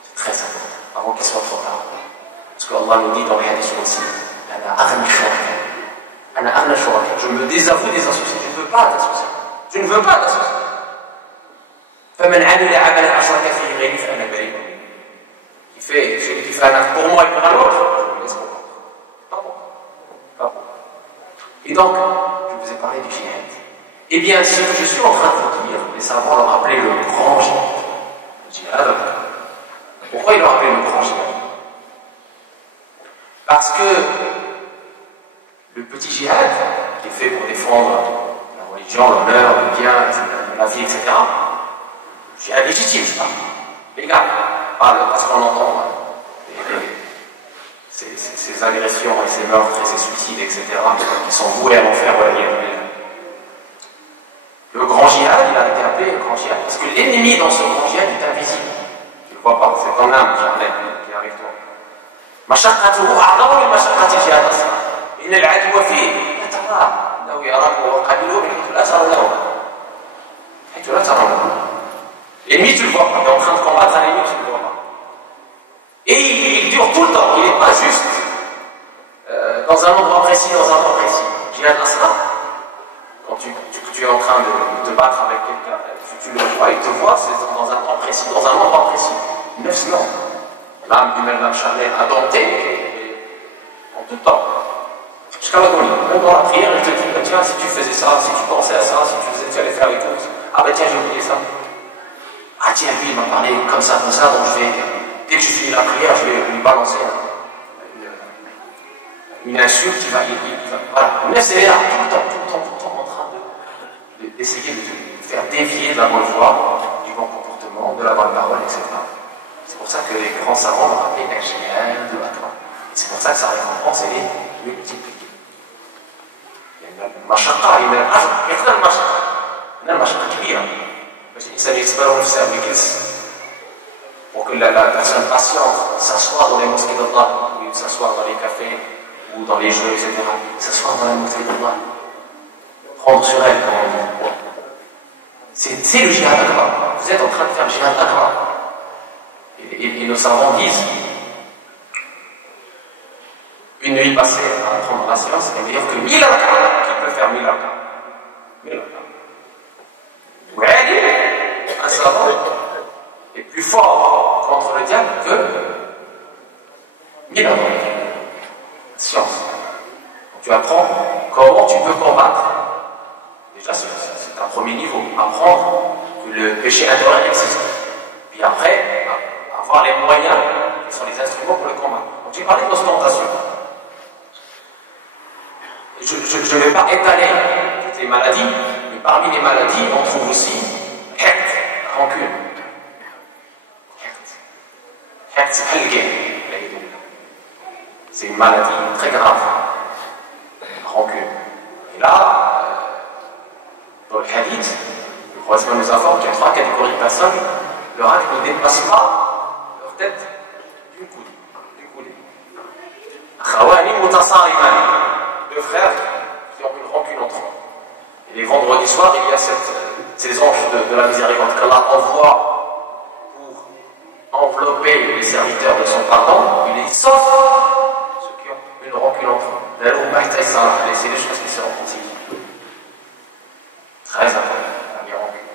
C'est très important, avant qu'il soit trop tard. Parce que Allah nous dit dans les hadiths aussi, je me désavoue des associés, je ne veux pas d'associés. Je ne veux pas d'associés. Celui qui fait un acte pour moi et pour un autre, je me laisse comprendre. Pas bon. Pas bon. Et donc, je vous ai parlé du djihad. Eh bien, ce que je suis en train de vous dire, les savants l'ont appelé le grand djihad. Le djihad. Pourquoi ils l'ont appelé le grand djihad? Parce que le petit djihad, qui est fait pour défendre la religion, l'honneur, le bien, la vie, etc., le djihad légitime, je parle. Les gars, parce qu'on entend ces ces agressions et ces meurtres et ces suicides, etc., qui sont voués à l'enfer. Le grand djihad, il a été appelé le grand djihad parce que l'ennemi dans ce grand djihad est invisible. Tu ne le vois pas, c'est comme l'âme qui arrive toi. مشقته أعظم من مشقة الجهاد أصلا. إن العدو فيه لا تراه، إنه يراك وقابله من حيث لا ترونه. حيث لا ترونه. L'ennemi, tu le vois pas. Tu es en train de combattre un ennemi, tu ne le vois pas. Et il dure tout le temps. Il n'est pas juste dans un endroit précis, dans un temps précis. Jihad Asra, quand tu es en train de te battre avec quelqu'un, tu le vois, il te voit, c'est dans un temps précis, dans un endroit précis. 9 ans. L'âme humaine, l'âme charnelle, a dompté en tout temps. Jusqu'à l'agonie. Même dans la prière, il te dit, tiens, si tu faisais ça, si tu pensais à ça, si tu allais faire les courses, ah ben tiens, j'ai oublié ça. Ah tiens, lui, il m'a parlé comme ça, donc je vais, dès que je finis la prière, je vais lui balancer une insulte, il va, voilà. Mais c'est là, tout le temps, en train d'essayer de faire dévier de la bonne voie, du bon comportement, de la bonne parole, etc. C'est pour ça que les grands savants l'ont appelé Al-Jihad de Akbar. C'est pour ça que sa récompense, elle est multipliée. Il y a une mashaqqa, il y a une mashaqqa كبيرة. باش الإنسان يصبر نفسه ويجلس pour que la personne patiente s'assoie dans les mosquées d'Allah, ou s'asseoir dans les cafés, ou dans les jeux, etc. S'asseoir dans la mosquée d'Allah. Prendre sur elle, comme on dit. C'est le jihad akbar. Vous êtes en train de faire le jihad akbar. Et nos savants disent une nuit passée à apprendre la science est meilleure que 1000 rak'ah. Qui peut faire 1000 rak'ah? 1000 rak'ah. Un savant est plus fort contre le diable que 1000 rak'ah. Science. Donc, tu apprends comment tu peux combattre. Déjà, c'est un premier niveau. Apprendre que le péché intérieur existe. Puis après, avoir les moyens qui sont les instruments pour le combat. Donc j'ai parlé d'ostentation. Je ne vais pas étaler toutes les maladies, mais parmi les maladies, on trouve aussi rancune. C'est une maladie très grave. Rancune. Et là, dans le hadith, le prophète nous informe qu'il y a 3 catégories de personnes. Leur acte ne dépasse pas leur tête d'une coulée. Khawani mutasariman, 2 frères qui ont une rancune entre eux. Et les vendredis soirs, il y a ces anges de la miséricorde qu'Allah envoie pour envelopper les serviteurs de son pardon. Il les dit sauf ceux qui ont une rancune entre eux. C'est des choses qui se rencontrent. Très important, la rancune.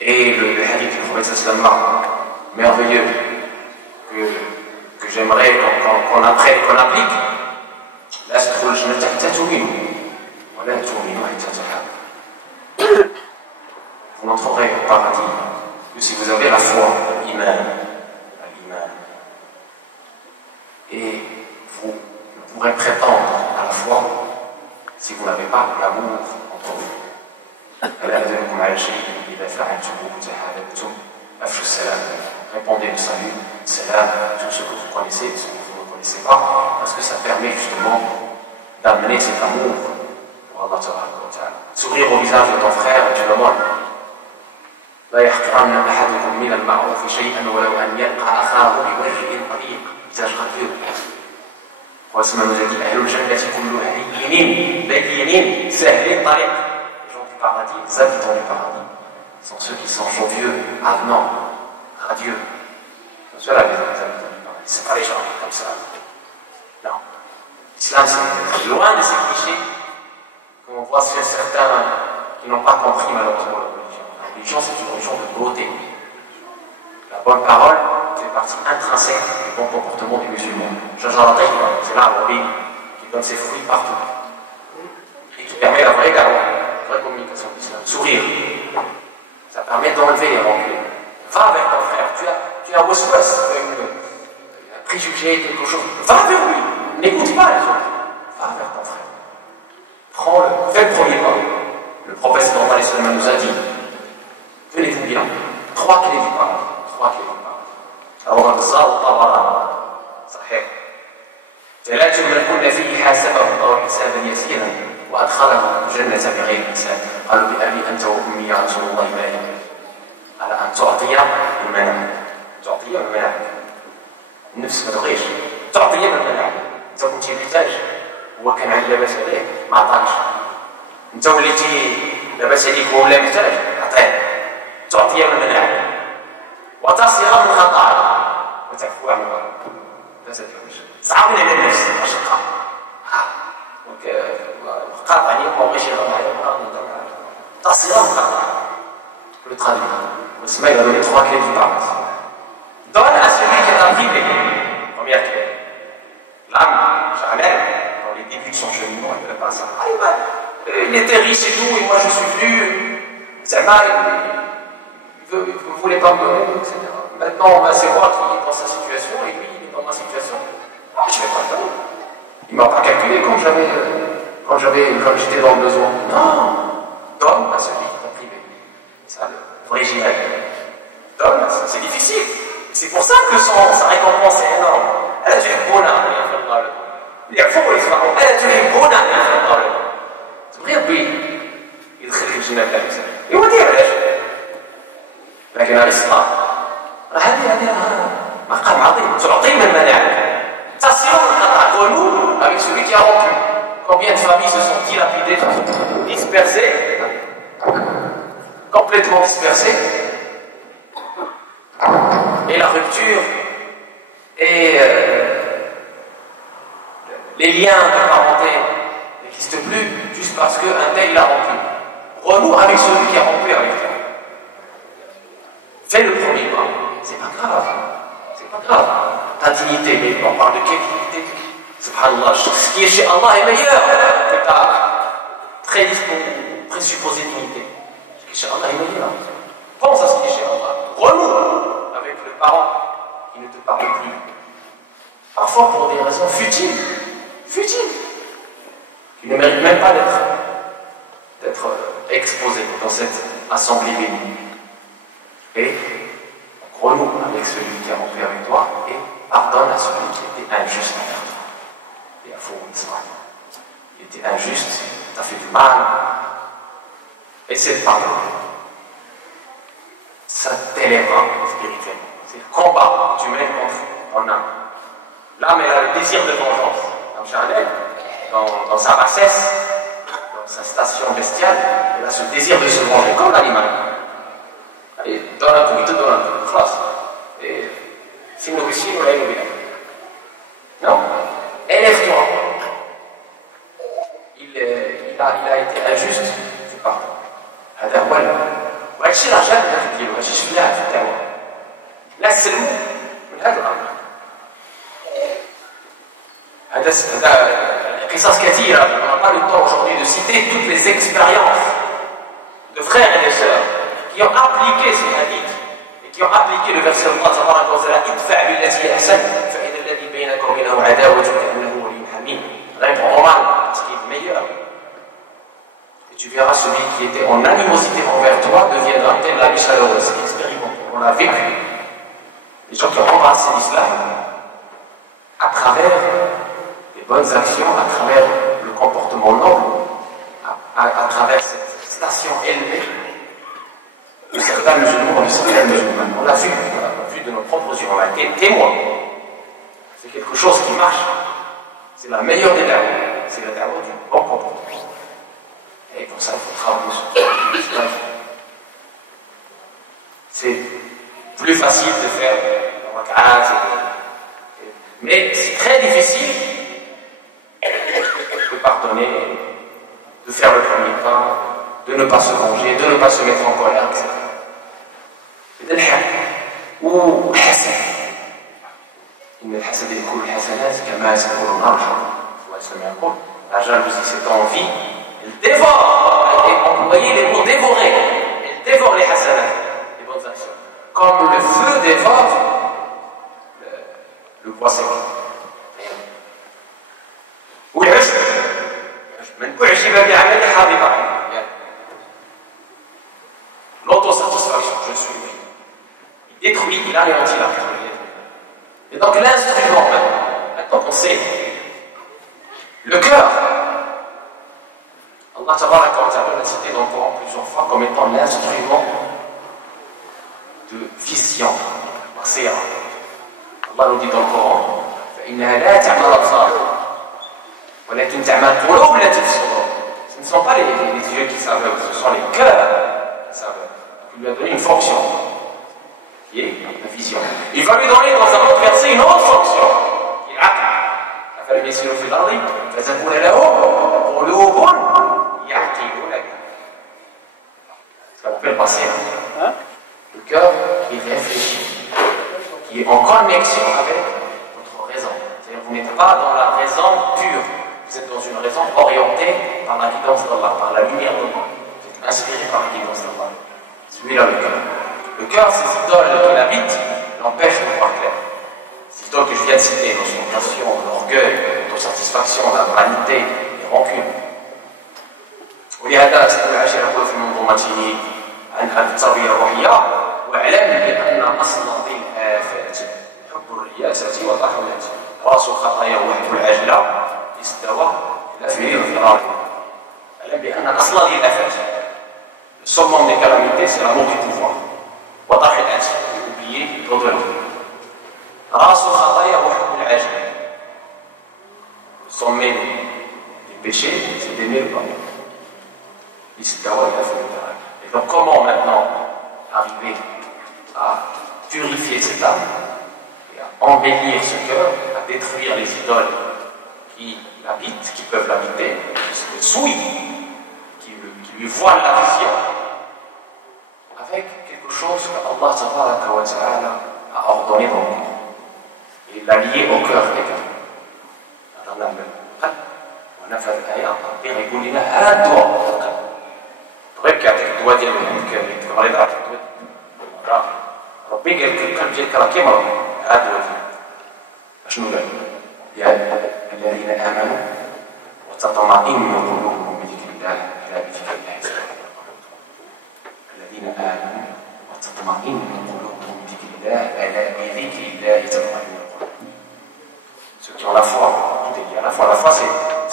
Et le hadith du prophète sallallahu merveilleux que j'aimerais qu'on apprenne, qu'on applique. Vous n'entrerez au paradis que si vous avez la foi, l'iman. Et vous ne pourrez prétendre à la foi si vous n'avez pas l'amour entre vous. Répondez le salut, salam, tout ce que vous connaissez, ce que vous ne connaissez pas, parce que ça permet justement d'amener cet amour pour Allah Ta'ala. Sourire au visage de ton frère, tu le montres. لا يحقرن أحدكم من المعروف شيئا ولو أن يلقى أخاه بوجه طليق. Visage radieux. Prophète nous a dit أهل الجنة كلها لينين سهل طريق. Les gens du paradis, les habitants du paradis, sont ceux qui sont jovieux, avenants, radieux. C'est ceux-là les habitants du paradis. Ce ne sont pas les gens comme ça. Non. L'islam, c'est loin de ces clichés qu'on voit chez certains qui n'ont pas compris malheureusement la religion. La religion, c'est une religion de beauté. La bonne parole fait partie intrinsèque du bon comportement des musulmans. C'est l'arbre qui donne ses fruits partout et qui permet la vraie dawa, la vraie communication de l'islam. Sourire, ça permet d'enlever les rancunes. Va avec ton frère, tu as un préjugé, quelque chose. Va vers lui, n'écoute pas les autres. Va vers ton frère. Prends-le, fais le premier pas. Le prophète sallallahu alayhi wa sallam nous a dit tenez-vous bien, 3 clés du paradis. 3 clés du paradis. Alors, on a ça au Tabarani. Sahih. جنة من كن فيه حاسبه الله حسابا يسيرا وأدخله الجنة بغير حساب. قالوا بأبي أنت وأمي يا رسول الله ما لي؟ على أن تعطي المنع. تعطي المنع. النفس ما تبغيش تعطي المنع. أنت كنتي محتاج هو كان عنده لاباس عليه ما عطاكش. أنت وليتي لاباس عليك وهو لا محتاج عطيه. تعطي المنع وتصير من خطأ وتعفو عن الله. لا تدعوش صعبين على النفس أشقاء قاطعني ما بغيش يهضر معايا تصير من خطأ le traduit. Le sommet va donner 3 clés différentes. Donne à celui qui est arrivé. Première clé. L'âme, charnelle, dans les débuts de son cheminement, il ne fait pas ça. Il était riche et tout, et moi je suis venu. Zama, il ne voulait pas me donner, etc. Maintenant, c'est moi qui est dans sa situation, et lui, il est dans ma situation. Je ne vais pas le donner. Il ne m'a pas calculé quand j'étais dans le besoin. Non! Donne à celui qui t'a privé. C'est ça le vrai jihad. Donne, c'est difficile. C'est pour ça que sa récompense est énorme. ألا تحبون أن يغفر الله لكم ليعفوا ويصفحوا ألا تحبون أن يغفر الله لكم تبغي ربي يدخلك الجنة بلا حساب إيوا دير علاش لكن هذه الصلاة هذه مقام عظيم تعطي من منعك تصل القطع ونور avec celui qui a rompu. Combien de familles se sont dilapidées, dispersées, complètement dispersées, et la rupture et les liens de parenté n'existent plus juste parce qu'un tel l'a rompu. Renoue avec celui qui a rompu avec toi. Fais le premier pas. C'est pas grave. C'est pas grave. Ta dignité, mais on parle de quelle dignité? Subhanallah, ce qui est chez Allah est meilleur que ta présupposée dignité. Ce qui est chez Allah est meilleur. Pense à ce qui est chez Allah. Renoue avec le parent qui ne te parle plus. Parfois pour des raisons futiles, qui ne méritent même pas d'être exposées dans cette assemblée bénie. Et renoue avec celui qui a rompu avec toi et pardonne à celui qui était injuste envers toi. Et à fond, il était injuste, t'as fait du mal. Essaie de pardonner. Ça t'élèvera spirituellement. C'est le combat que tu mènes contre ton âme. L'âme, elle a le désir de vengeance. Comme Charnel, dans sa bassesse, dans sa station bestiale, elle a ce désir de se venger, comme l'animal. Allez, donne un coup, il te donne un coup. Classe. Et s'il nous réussit, nous l'avons bien. Non. Élève-toi. Il a été injuste, tu pardonnes. هذا هو وهادشي راه جاب الداخل ديالو هادشي شفناه في الدعوه لا سلموا من هذا الامر هذا قصص كثيره on n'a pas le temps aujourd'hui de citer toutes les expériences de frères et de sœurs qui ont appliqué ce hadith et qui ont appliqué le verset de Allah tabaraka wa ta'ala idfa' billati ahsan fa idha alladhi baynaka wa baynahu adawatun ka'annahu waliyyun hamim répond mal ce qui est meilleur. Et tu verras celui qui était en animosité envers toi deviendra tel l'ami chaleureux. C'est expérimenté. On l'a vécu. Les gens qui ont embrassé l'islam à travers les bonnes actions, à travers le comportement noble, à travers cette station élevée de certains musulmans, de certaines musulmanes. On l'a vu de nos propres yeux. On a été témoins. C'est quelque chose qui marche. C'est la meilleure des dawas. C'est la dawa du bon comportement. Et pour ça, il faut travailler sur ça. C'est plus facile de faire un rak'at, mais c'est très difficile de pardonner, de faire le premier pas, de ne pas se venger, de ne pas se mettre en colère, etc. C'est le haq ou le hasan. إن الحسد يأكل الحسنات كما يأكل النار الحطب. La jalousie, cette envie, elle dévore, et employez les mots dévorer, elle dévore les hasanat, les bonnes actions, comme le feu dévore le bois sec. والعجب من أعجب بعمل حبط عمله. L'autosatisfaction, je suis oui. Il détruit, il anéantit la vie. Et donc l'instrument, maintenant qu'on sait Le cœur, Allah Tabaraka wa Ta'ala l'a cité dans le Coran plusieurs fois comme étant l'instrument de vision. Allah nous dit dans le Coran فإنها لا تعمى الأبصار ولكن تعمى القلوب التي في الصدور. Ce ne sont pas les yeux qui savent, ce sont les cœurs qui savent. Il lui a donné une fonction qui est la vision. Il va lui donner dans un autre verset une autre fonction qui est l'aql. أفلم يسيروا في الأرض فتكون لهم قلوب يعقلون بها. Ça vous fait le passer. Le cœur qui réfléchit, qui est en connexion avec votre raison. C'est-à-dire que vous n'êtes pas dans la raison pure, vous êtes dans une raison orientée par la guidance d'Allah, par la lumière d'Allah. Vous êtes inspiré par la guidance d'Allah. Celui-là, le cœur. Le cœur, ces idoles qui l'habitent, l'empêchent de voir clair. Ces idoles que je viens de citer, l'ostentation, l'orgueil, l'autosatisfaction, la vanité, les rancunes. ولهذا سألعشر يقول في منظومته عن التربية الروحية واعلم بأن أصل ذي الآفات حب الرياسة والأحوال رأس الخطايا وحب العجلة استوى الأفعال في الأرض. اعلم بأن أصل ذي الآفات le summum des calamités c'est l'amour du pouvoir وطرح الآتي oublier l'au-delà رأس الخطايا وحب العجلة le sommet des péchés c'est d'aimer le pardon. Et donc comment maintenant arriver à purifier cette âme et à embellir ce cœur, à détruire les idoles qui l'habitent, qui peuvent l'habiter, qui le souillent, qui lui voilent la vision, avec quelque chose que Allah Tabaraka wa Ta'ala a ordonné dans le monde. Et il l'a lié au cœur des cœurs. ونفذ الآية ربنا يقول لنا هادوا غير كيعطيك الدواء ديال الكبد مريض عطيك الدواء ربي قال لك القلب ديالك راه كيما هاد الدواء اشنو قال يا الذين آمنوا وتطمئن قلوبهم بذكر الله لا بذكر الله الذين آمنوا وتطمئن قلوبهم بذكر الله ألا بذكر الله تطمئن القلوب. Ceux qui ont la foi, tout est lié à la foi. La foi c'est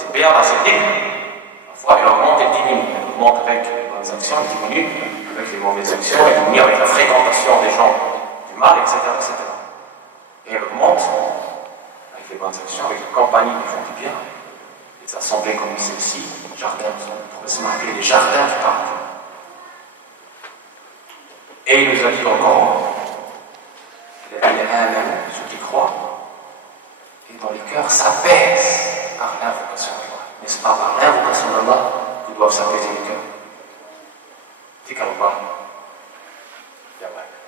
le béat, c'est le dîme. La foi elle augmente et diminue. Elle augmente avec les bonnes actions, elle diminue avec les mauvaises actions, elle diminue avec la fréquentation des gens du mal, etc. etc. Et elle augmente avec les bonnes actions, avec la compagnie des gens du bien. Les assemblées comme celle-ci, les jardins, on pourrait se marquer les jardins du paradis. Et il nous a dit encore, ceux qui croient, et dont les cœurs s'apaisent par l'invocation d'Allah. N'est-ce pas par l'invocation d'Allah que doivent s'apaiser les cœurs? Dhikr Allah.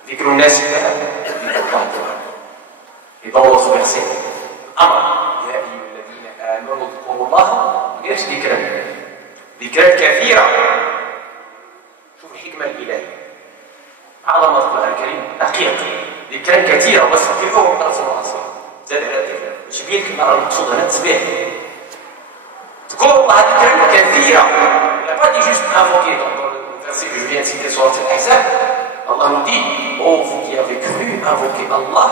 Dhikr al-nas, dhikr Allah. Et dans l'autre verset, Amar, ya ayyuhalladhina amanu dhkuru Allah, ما قالش ذكرا. ذكرا كثيرا. شوف الحكمة الإلهية. عظمة القرآن الكريم دقيق. ذكرا كثيرا وسبحوه بكرة وأصيلا. زاد على الذكر. جبريل كما راه المقصود هنا التسبيح. اذكروا الله ذكرا كثيرا. Il n'a pas dit juste invoquer dans le verset que je viens de citer sur Al-Ahzab. Allah nous dit, oh vous qui avez cru invoquer Allah,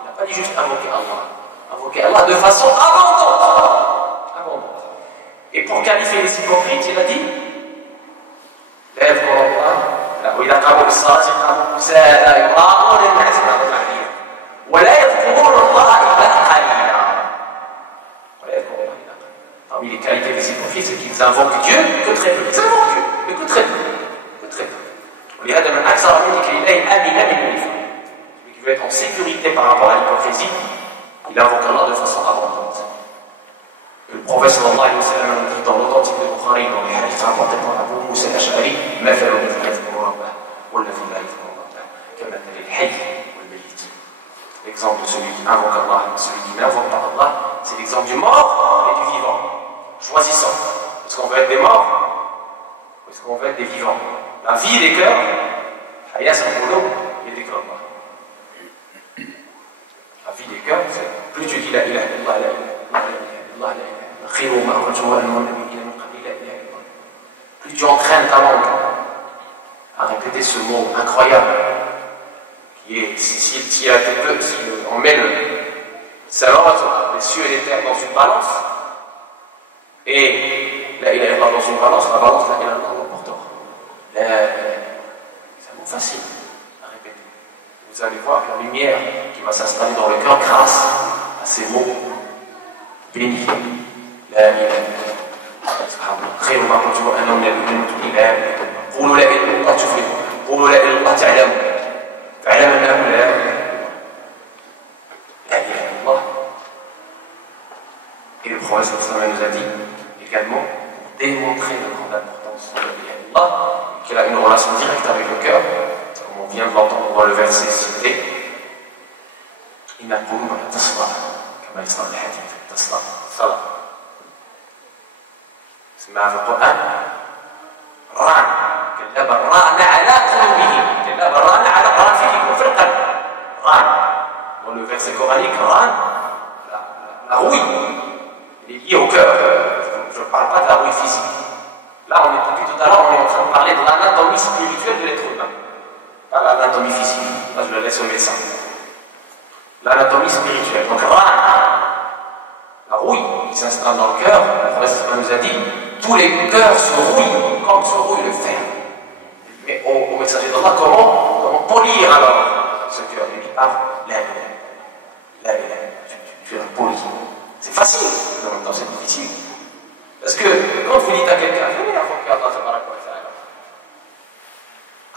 il n'a pas dit juste invoquer Allah. Invoquer Allah de façon abondante. Abondante. Et pour qualifier les hypocrites, il a dit, لا يذكر الله وإذا قاموا بالصلاة قاموا كسالى يراءون الناس ولا يذكرون الله إلا قليلا. Parmi les qualités des hypocrites, c'est qu'ils invoquent Dieu que très peu. Ils invoquent Dieu, mais que très peu. Que très peu. ولهذا من أكثر من ذكر الله آمنا من النفاق. Celui qui veut être en sécurité par rapport à l'hypocrisie, il invoque Allah de façon abondante. Le prophète sallallahu alayhi wa sallam nous dit dans l'authentique de Bukhari, dans les hadiths rapportés par Abu Moussa al-Ash'ari, مثل الذي يذكر ربه والذي لا يذكر ربه كمثل الحي والميت. L'exemple de celui qui invoque Allah, celui qui n'invoque pas Allah, c'est l'exemple du mort et du vivant. Choisissons. Est-ce qu'on veut être des morts ou est-ce qu'on veut être des vivants? La vie des cœurs, Hayas al-Qulub, et des cœurs. La vie des cœurs, c'est plus tu dis la ilaha illallah, la ilaha illallah, plus tu entraînes ta langue à répéter ce mot incroyable qui est, si on met le salat, les cieux et les terres dans une balance, Et la ilaha illallah dans une balance, la balance la ilaha illallah l'emportera. C'est un mot facile à répéter. Vous allez voir la lumière qui va s'installer dans le cœur grâce à ces mots bénis. La ilaha illallah. خير ما قلت انا من المؤمنين لا قولوا لا اله الا الله تفلحوا قولوا لا اله الا الله تعلموا فاعلم انه لا اله الا الله. Et le prophète nous a dit également démontrer la grande importance de la ilaha illallah, qu'elle a une relation directe avec le cœur, comme on vient de l'entendre dans le verset cité. إن القلوب تصدع كما يصدع الحديد تصدع صدع. اسمها في القرآن ران كلا بران على قلوبهم كلا بران على قلوبهم وفي القلب ران. Dans le verset coranique, ran, la rouille, elle est liée au cœur. Je ne parle pas de la rouille physique. Là, depuis tout à l'heure, on est en train de parler de l'anatomie spirituelle de l'être humain. Pas l'anatomie physique. Là, je le laisse au médecin. L'anatomie spirituelle. Donc, ran, la rouille qui s'installe dans le cœur, le prophète nous a dit tous les cœurs se rouillent comme se rouille le fer. Mais au messager d'Allah, comment polir alors ce cœur? Il dit tu la polis. C'est facile, mais en même temps c'est difficile. Parce que quand vous dites à quelqu'un, venez avant qu'Allah te baraka wa ta'ala.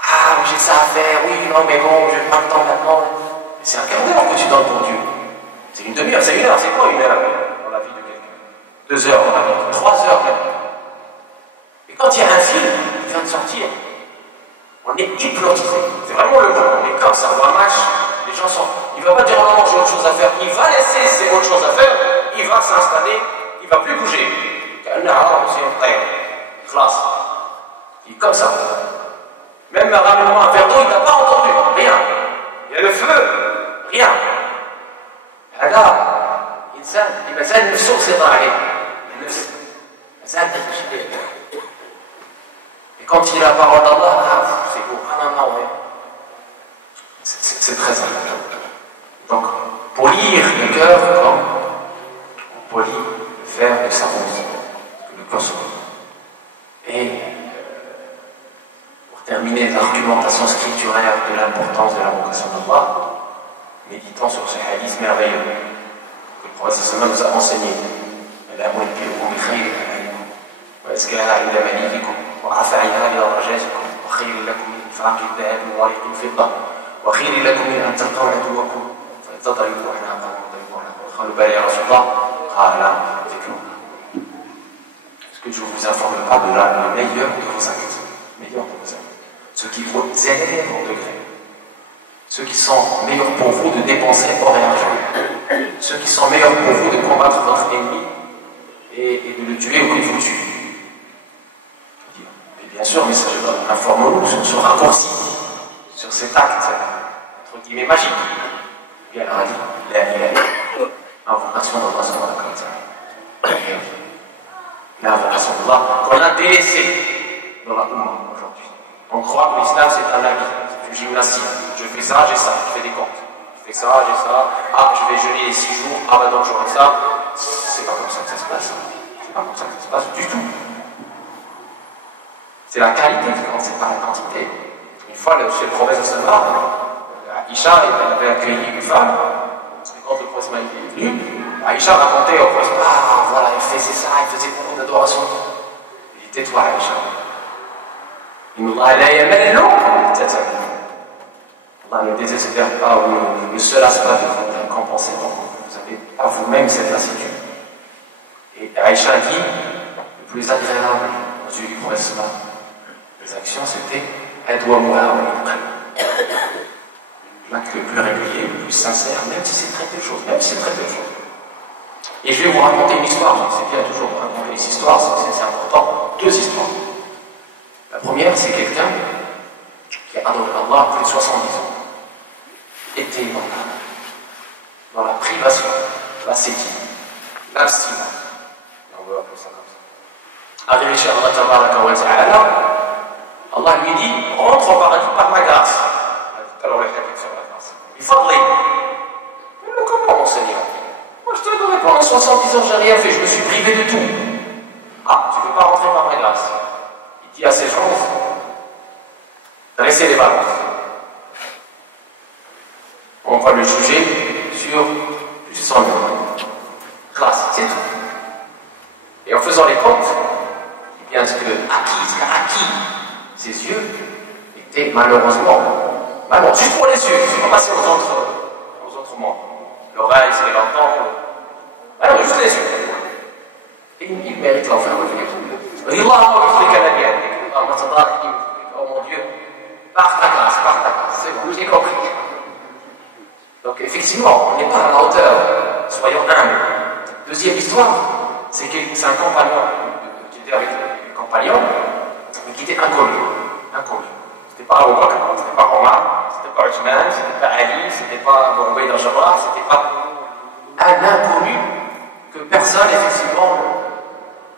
Ah, j'ai ça à faire, oui, non, mais bon, je n'ai pas le temps maintenant. C'est un quart d'heure que tu donnes pour Dieu. C'est une demi-heure, c'est une heure, c'est quoi une heure dans la vie de quelqu'un? 2 heures dans la vie, 3 heures même. Et quand il y a un film qui vient de sortir, on est hypnotisé. C'est vraiment le mot. On est comme ça, on va un match, les gens sont. Il ne va pas dire non, j'ai autre chose à faire. Il va laisser ses autres choses à faire, il va s'installer, il ne va plus bouger. Il est comme ça. Même ramène-moi un verre d'eau, il n'a pas entendu. Rien. Il y a le feu. Rien. هذا إنسان نفسه سيطر عليه. النفس إنسان تشبه. Et quand il a la parole d'Allah, c'est beau. Ah non, ouais. C'est très important. Donc, polir le cœur comme on polit le fer de sa rose. Le cœur se rouille. Et pour terminer l'argumentation scripturaire de l'importance de l'invocation d'Allah, méditant sur ce hadith merveilleux que le prophète nous a enseigné. وأزكاها إلى مليككم وأرفعها إلى درجاتكم وخير لكم من إنفاق الذهب وورق الفضة وخير لكم من أن تلقوا عدوكم فتضربوا أعناقا وتضربوا أعناقا. قالوا بلى يا رسول الله قال ذكرنا. Est-ce que je vous informe pas de le meilleur de vos actes, meilleur de vos actes, ceux qui vous élèvent en degré, ceux qui sont meilleurs pour vous de dépenser hors et argent, ceux qui sont meilleurs pour vous de combattre votre ennemi et de le tuer ou qu'il vous tue. Bien sûr, mais informons-nous sur ce raccourci, sur cet acte, entre guillemets, magique. Bien, on a dit, l'invocation d'Allah, l'invocation d'Allah, qu'on a délaissé dans la Oumma aujourd'hui. On croit que l'islam c'est un habit, c'est une gymnastique. Je fais ça, j'ai ça, je fais des comptes. Je fais ça, j'ai ça, ah, je vais jeûner les 6 jours, ah bah donc j'aurai ça. C'est pas comme ça que ça se passe. C'est pas comme ça que ça se passe du tout. C'est la qualité qui compte, c'est pas la quantité. Une fois, chez le prophète Sallallahu alayhi wa sallam, Aïcha avait accueilli une femme, et quand le prophète est venu, Aïcha racontait au prophète, ah voilà, il faisait ça, il faisait beaucoup d'adoration. Il dit, tais-toi Aïcha. Allah ne désespère pas, ou ne se lasse pas de vous récompenser. Vous avez à vous-même cette lassitude. Et Aïcha dit, le plus agréable aux yeux du prophète, les actions c'était l'acte le plus régulier, le plus sincère, même si c'est très peu de choses, même si c'est très peu de choses. Et je vais vous raconter une histoire, c'est bien toujours de raconter des histoires, c'est important, 2 histoires. La première, c'est quelqu'un qui a adoré Allah plus de 70 ans, était dans la privation, la séquine, l'abstinence, on veut appeler ça comme ça. Arrivé chez Allah Tabaraka wa Ta'ala, Allah lui dit, rentre au paradis par ma grâce. Alors le hadith sur la grâce. Il faut mais comment mon Seigneur? Moi je te donne pendant 70 ans, j'ai rien fait, je me suis privé de tout. rentrer par la grâce. Il dit à ses gens, dressez les balances. On va le juger sur son grâce, c'est tout. Et en faisant les comptes, eh bien, ce qui a acquis ses yeux était malheureusement, juste pour les yeux, je ne pas passer aux autres membres. L'oreille, c'est l'entendre. Alors, juste les yeux. Et il mérite l'enfer revenir. Oh mon Dieu, par ta grâce, c'est bon, j'ai compris. Donc effectivement, on n'est pas à la hauteur, soyons humbles. Deuxième histoire, c'est un compagnon qui était avec les compagnons, mais qui était inconnu. C'était pas Abu Bakr, c'était pas Omar, c'était pas Uthman, c'était pas Ali, c'était pas Abu Ubayd al-Jarrah, c'était pas un inconnu que personne effectivement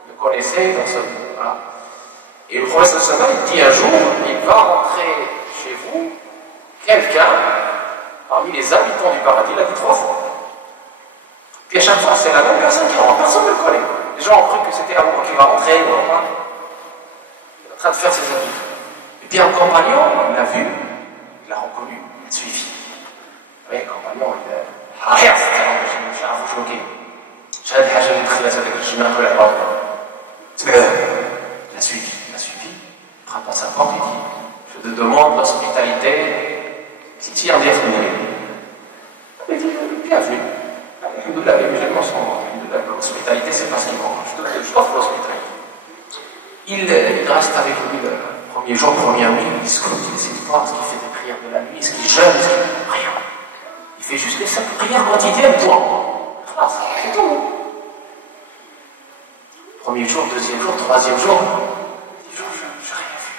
ne connaissait dans ce monde. Voilà. Et le prophète sallallahu alayhi wa sallam, il dit un jour, il va rentrer chez vous quelqu'un parmi les habitants du paradis, il a dit 3 fois. Puis à chaque fois, c'est la même personne qui rentre, personne ne le connaît. Les gens ont cru que c'était Abu Bakr qui va rentrer, ou Omar. Il est en train de faire ses habits. Et puis un compagnon, il l'a vu, il l'a reconnu, il l'a suivi. Oui, le compagnon, il a rien, je عارف شنو كاين. شحال حاجه اللي دخلت هذاك الجناح ولا العباد. Il l'a suivi, il prend pas sa porte, il dit, je te demande l'hospitalité, si tu en viens venir. Il dit, bienvenue. Alhamdoulilah, les musulmans sont l'hospitalité, c'est pas ce qu'ils manquent. Je t'offre l'hospitalité. Il reste avec lui le premier jour, première nuit, il discute, il essaie de voir ce qu'il fait des prières de la nuit, ce qu'il jeûne, ce qu'il... Rien. Il fait juste les 5 prières quotidiennes, point. C'est tout. Premier jour, deuxième jour, troisième jour, il dit, je n'ai rien vu.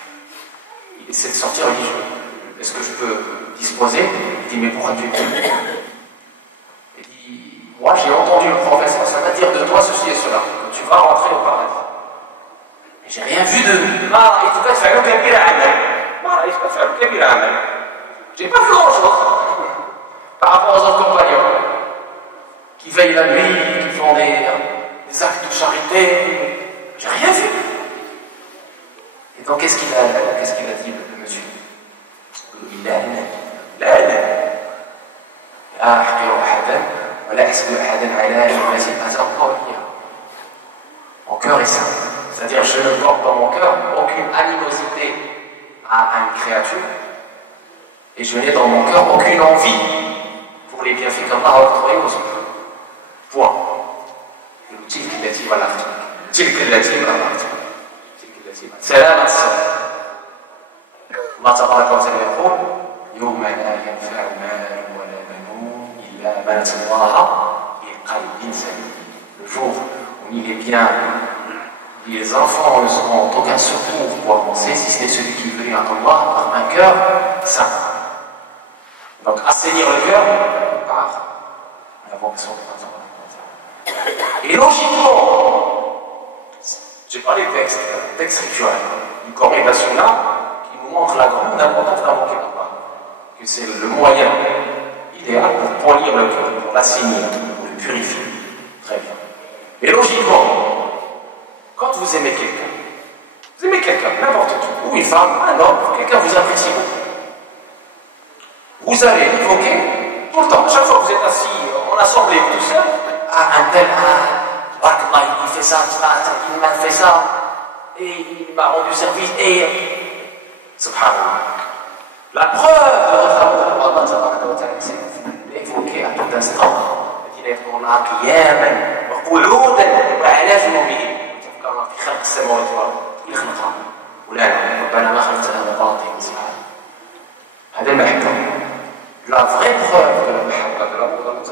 Il essaie de sortir, il dit, est-ce que je peux disposer? Il dit, mais pourquoi tu es venu? Il dit, moi j'ai entendu le professeur, ça va dire de toi ceci et cela, que tu vas rentrer au paradis. Mais j'ai rien vu de... J'ai pas vu grand-chose par rapport aux autres compagnons qui veillent la nuit, qui font des actes de charité. J'ai rien vu. Et donc qu'est-ce qu'il a dit le monsieur? Il a mon cœur est sain. C'est-à-dire je ne porte dans mon cœur aucune animosité à une créature et je n'ai dans mon cœur aucune envie pour les bienfaits qu'Allah a octroyés aux autres. Point. سلامة الصدر. الله تبارك وتعالى يقول يوم لا ينفع مال ولا بنون إلا من أتى الله بقلب سليم. Le jour où ni les biens ni les enfants ne seront aucun secours pour avancer si ce n'est celui qui veut à Allah par un cœur sain. Donc assainir le cœur par l'invocation de Allah. Et logiquement, j'ai parlé de texte rituel, du Coran et de la Sunna, qui nous montre la grande importance d'invoquer Allah. Que c'est le moyen idéal pour polir le cœur, pour l'assainir, pour le purifier. Très bien. Et logiquement, quand vous aimez quelqu'un, n'importe qui, ou une femme, un homme, quelqu'un vous apprécie beaucoup, vous allez évoquer tout le temps, chaque fois que vous êtes assis en assemblée tout seul, un tel, il fait ça, il m'a fait ça, et il m'a rendu service, et subhanallah. La preuve de votre amour pour Allah, c'est l'évoquer à tout instant. الذين يذكرون الله قياما وقعودا وعلى جنوبهم يتفكرون في خلق السماوات والارض كل خلقها ولا ربنا ما خلقت هذا باطلا سبحانه. هذا المحبه. La vraie preuve de la mahabba de l'amour d'Allah,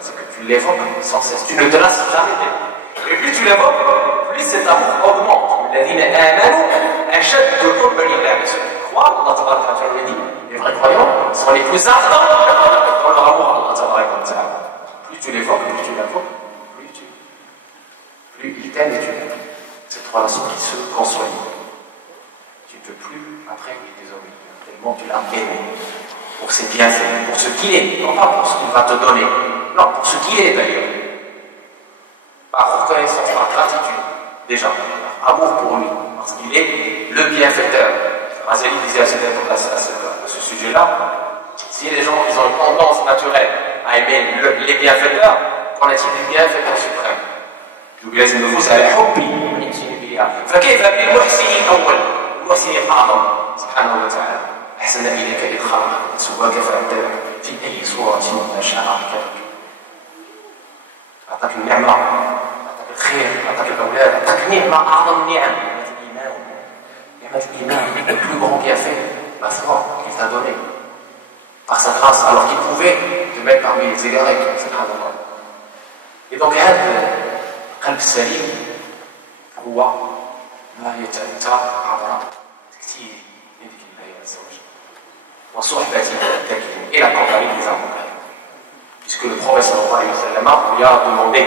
c'est que tu l'évoques sans cesse, tu ne te lasses jamais. Et plus tu l'évoques, plus cet amour augmente. الذين آمنوا أشد حبا لله. Ceux qui croient, Allah le dit, les vrais croyants sont les plus ardents dans leur amour à Allah. Plus tu l'évoques, plus tu l'invoques, plus il t'aime et tu l'aimes. Cette relation qui se consolide. Tu ne peux plus après lui désobéir, tellement tu l'as aimé. Pour ses bienfaits, pour ce qu'il est, non pas pour ce qu'il va te donner, non, pour ce qu'il est d'ailleurs. Par reconnaissance, par gratitude, déjà. amour pour lui, parce qu'il est le bienfaiteur. Razali disait à ce sujet-là, si les gens ils ont une tendance naturelle à aimer les bienfaiteurs, qu'en est-il du bienfaiteur suprême? يجازي النفوس على حبي من يحسن بها فكيف بالمحسن الاول المحسن الاعظم سبحانه وتعالى احسن اليك اذ خلقك سواك فعدلك في اي صوره ما شاء ركبك اعطاك النعمه اعطاك الخير اعطاك الاولاد اعطاك نعمه اعظم النعم نعمه الايمان le plus grand bienfait la foi qu'il t'a donné par sa grâce alors qu'il pouvait te mettre parmi les égarés subhanallah. Et donc القلب السليم هو ما يتأتى عبر تكثير من ذكر الله عز وجل وصحبة الذاكرين et la compagnie des avocats. Puisque le prophète sallallahu alayhi wa sallam lui a demandé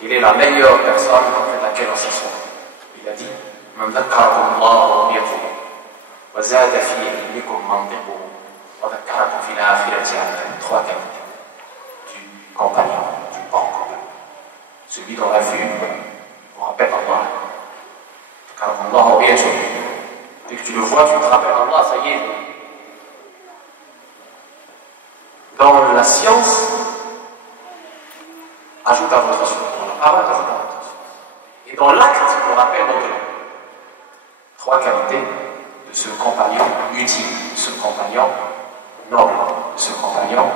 quelle est la meilleure personne auprès de laquelle on s'assoit. Il a dit من ذكركم الله رضيته وزاد في علمكم منطقه وذكركم في الآخرة عبدا. Trois qualités du compagnon, du bon compagnon. Celui dans la vue, on rappelle Allah. Car Allah est Dieu. Dès que tu le vois, tu te rappelles Allah, ça y est. Dans la science, ajoute à votre souhait. Dans la parole, ajoute à votre souhait. Et dans l'acte, on rappelle au-delà. Trois qualités de ce compagnon utile, de ce compagnon noble, de ce compagnon.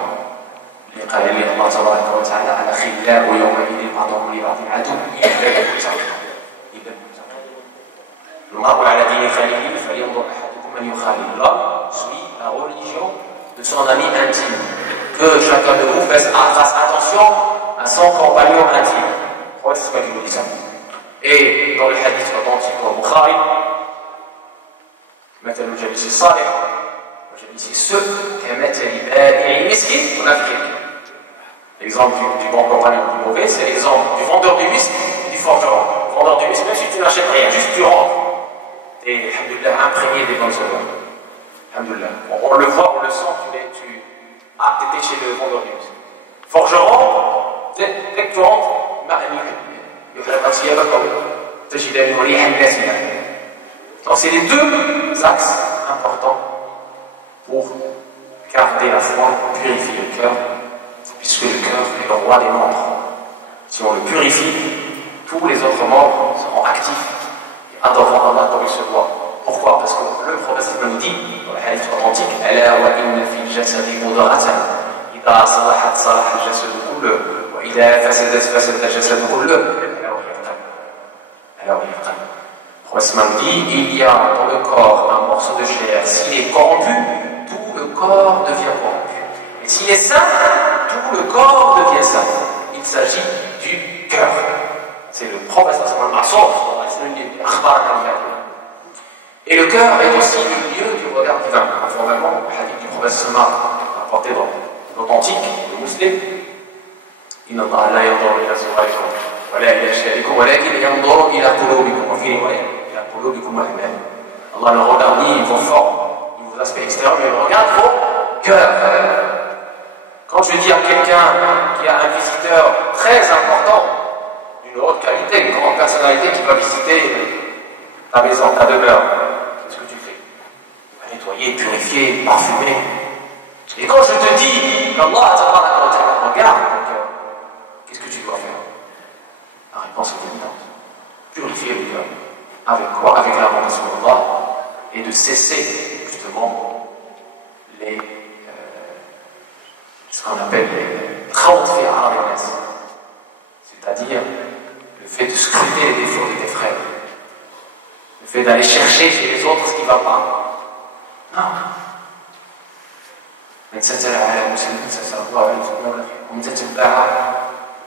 قال لي الله تبارك وتعالى على خلاء يومئذ بعضهم لبعض عدو إلا المتقين. المرء على دين خليله فلينظر أحدكم من يخالل. L'homme suit la religion de son ami intime. Que chacun de vous fasse attention à son compagnon intime. C'est ce que je vous dis ça. Et dans le hadith authentique au Bukhari, مثل الجليس الصالح وجليس السوء كمثل بائع المسك ونفخه. L'exemple du bon compagnon du mauvais, c'est l'exemple du vendeur de whisky et du forgeron. Le vendeur de whisky, même si tu n'achètes rien, juste tu rentres. Et alhamdoulilah, imprégné des bonnes œuvres. Alhamdoulilah. On le voit, on le sent, t'étais chez le vendeur de whisky. Forgeron, dès que tu rentres, donc c'est les deux axes importants pour garder la foi, purifier le cœur. Puisque le cœur est le roi des membres. Si on le purifie, tous les autres membres seront actifs et adoreront Allah comme il se doit. Pourquoi? Parce que le prophète nous dit, dans le hadith authentique, ألا وإن في الجسد مضغة إذا صلحت صلح الجسد كله وإذا فسدت فسد الجسد كله ألا وهي القلب. Le prophète nous dit, il y a dans le corps un morceau de chair. S'il est corrompu, tout le corps devient corrompu. Et s'il est sain, tout le corps devient sain. Il s'agit du cœur. C'est le prophète et le cœur est aussi le lieu du regard divin. Conformément au hadith du prophète rapporté dans l'authentique, le musulman. إن الله لا ينظر إلى صوركم ولا إلى أجسادكم ولكن ينظر إلى قلوبكم وفي رواية إلى قلوبكم وأعمالكم. Allah ne regarde ni vos formes, ni vos aspects extérieurs, mais il regarde vos cœurs. Quand je dis à quelqu'un qui a un visiteur très important, d'une haute qualité, une grande personnalité qui va visiter ta maison, ta demeure, qu'est-ce que tu fais? Tu vas nettoyer, purifier, parfumer. Et quand je te dis qu'Allah regarde ton cœur, qu'est-ce que tu dois faire? La réponse est évidente. Purifier le cœur. Avec quoi? Avec l'invocation d'Allah et de cesser justement ce qu'on appelle les c'est-à-dire le fait de scruter les défauts de tes frères, le fait d'aller chercher chez les autres ce qui ne va pas. Non. من ستر على مسلم ستر الله عليه ومن تتبع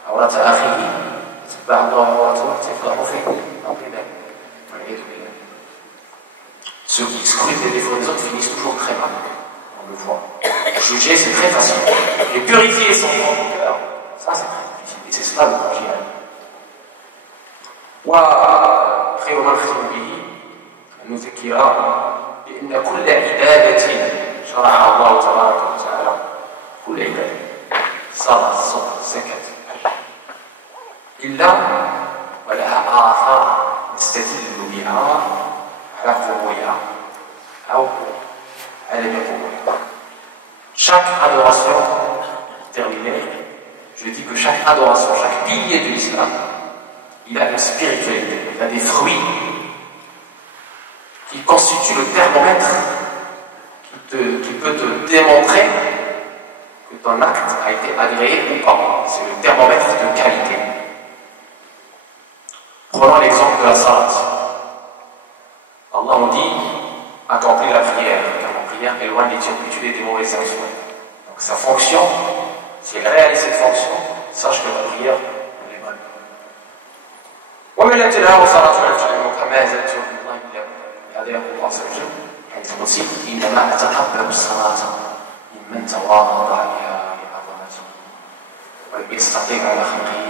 عورة أخيه تتبع الله عورته وتفضح فيه أمر ذلك والعياذ بالله. Ceux qui scrutent les défauts des autres finissent toujours très mal. On le voit. Juger, c'est très facile. Et purifier son propre cœur, ça c'est très difficile. Et c'est cela le jihad. وخير ما نختم به نذكر بأن كل عبادة شرعها الله تبارك وتعالى كل عبادة صلاة صوم زكاة إلا ولها آثار adoration, pour terminer, je dis que chaque adoration, chaque pilier de l'islam, il a une spiritualité, il a des fruits qui constituent le thermomètre qui peut te démontrer que ton acte a été agréé ou pas. C'est le thermomètre de qualité. Prenons l'exemple de la salat. Allah nous dit accomplir la prière, car la prière éloigne les turpitudes et des mauvaises actions. Donc sa fonction, si elle réalise cette fonction, sache que la prière, elle est bonne. ومن لم تنهه صلاة كما زالت الله هذا يقول الله عز وجل حديث قدسي إنما أتقبل الصلاة ممن تواضع بها لعظمته ولم يستطيع على خلقه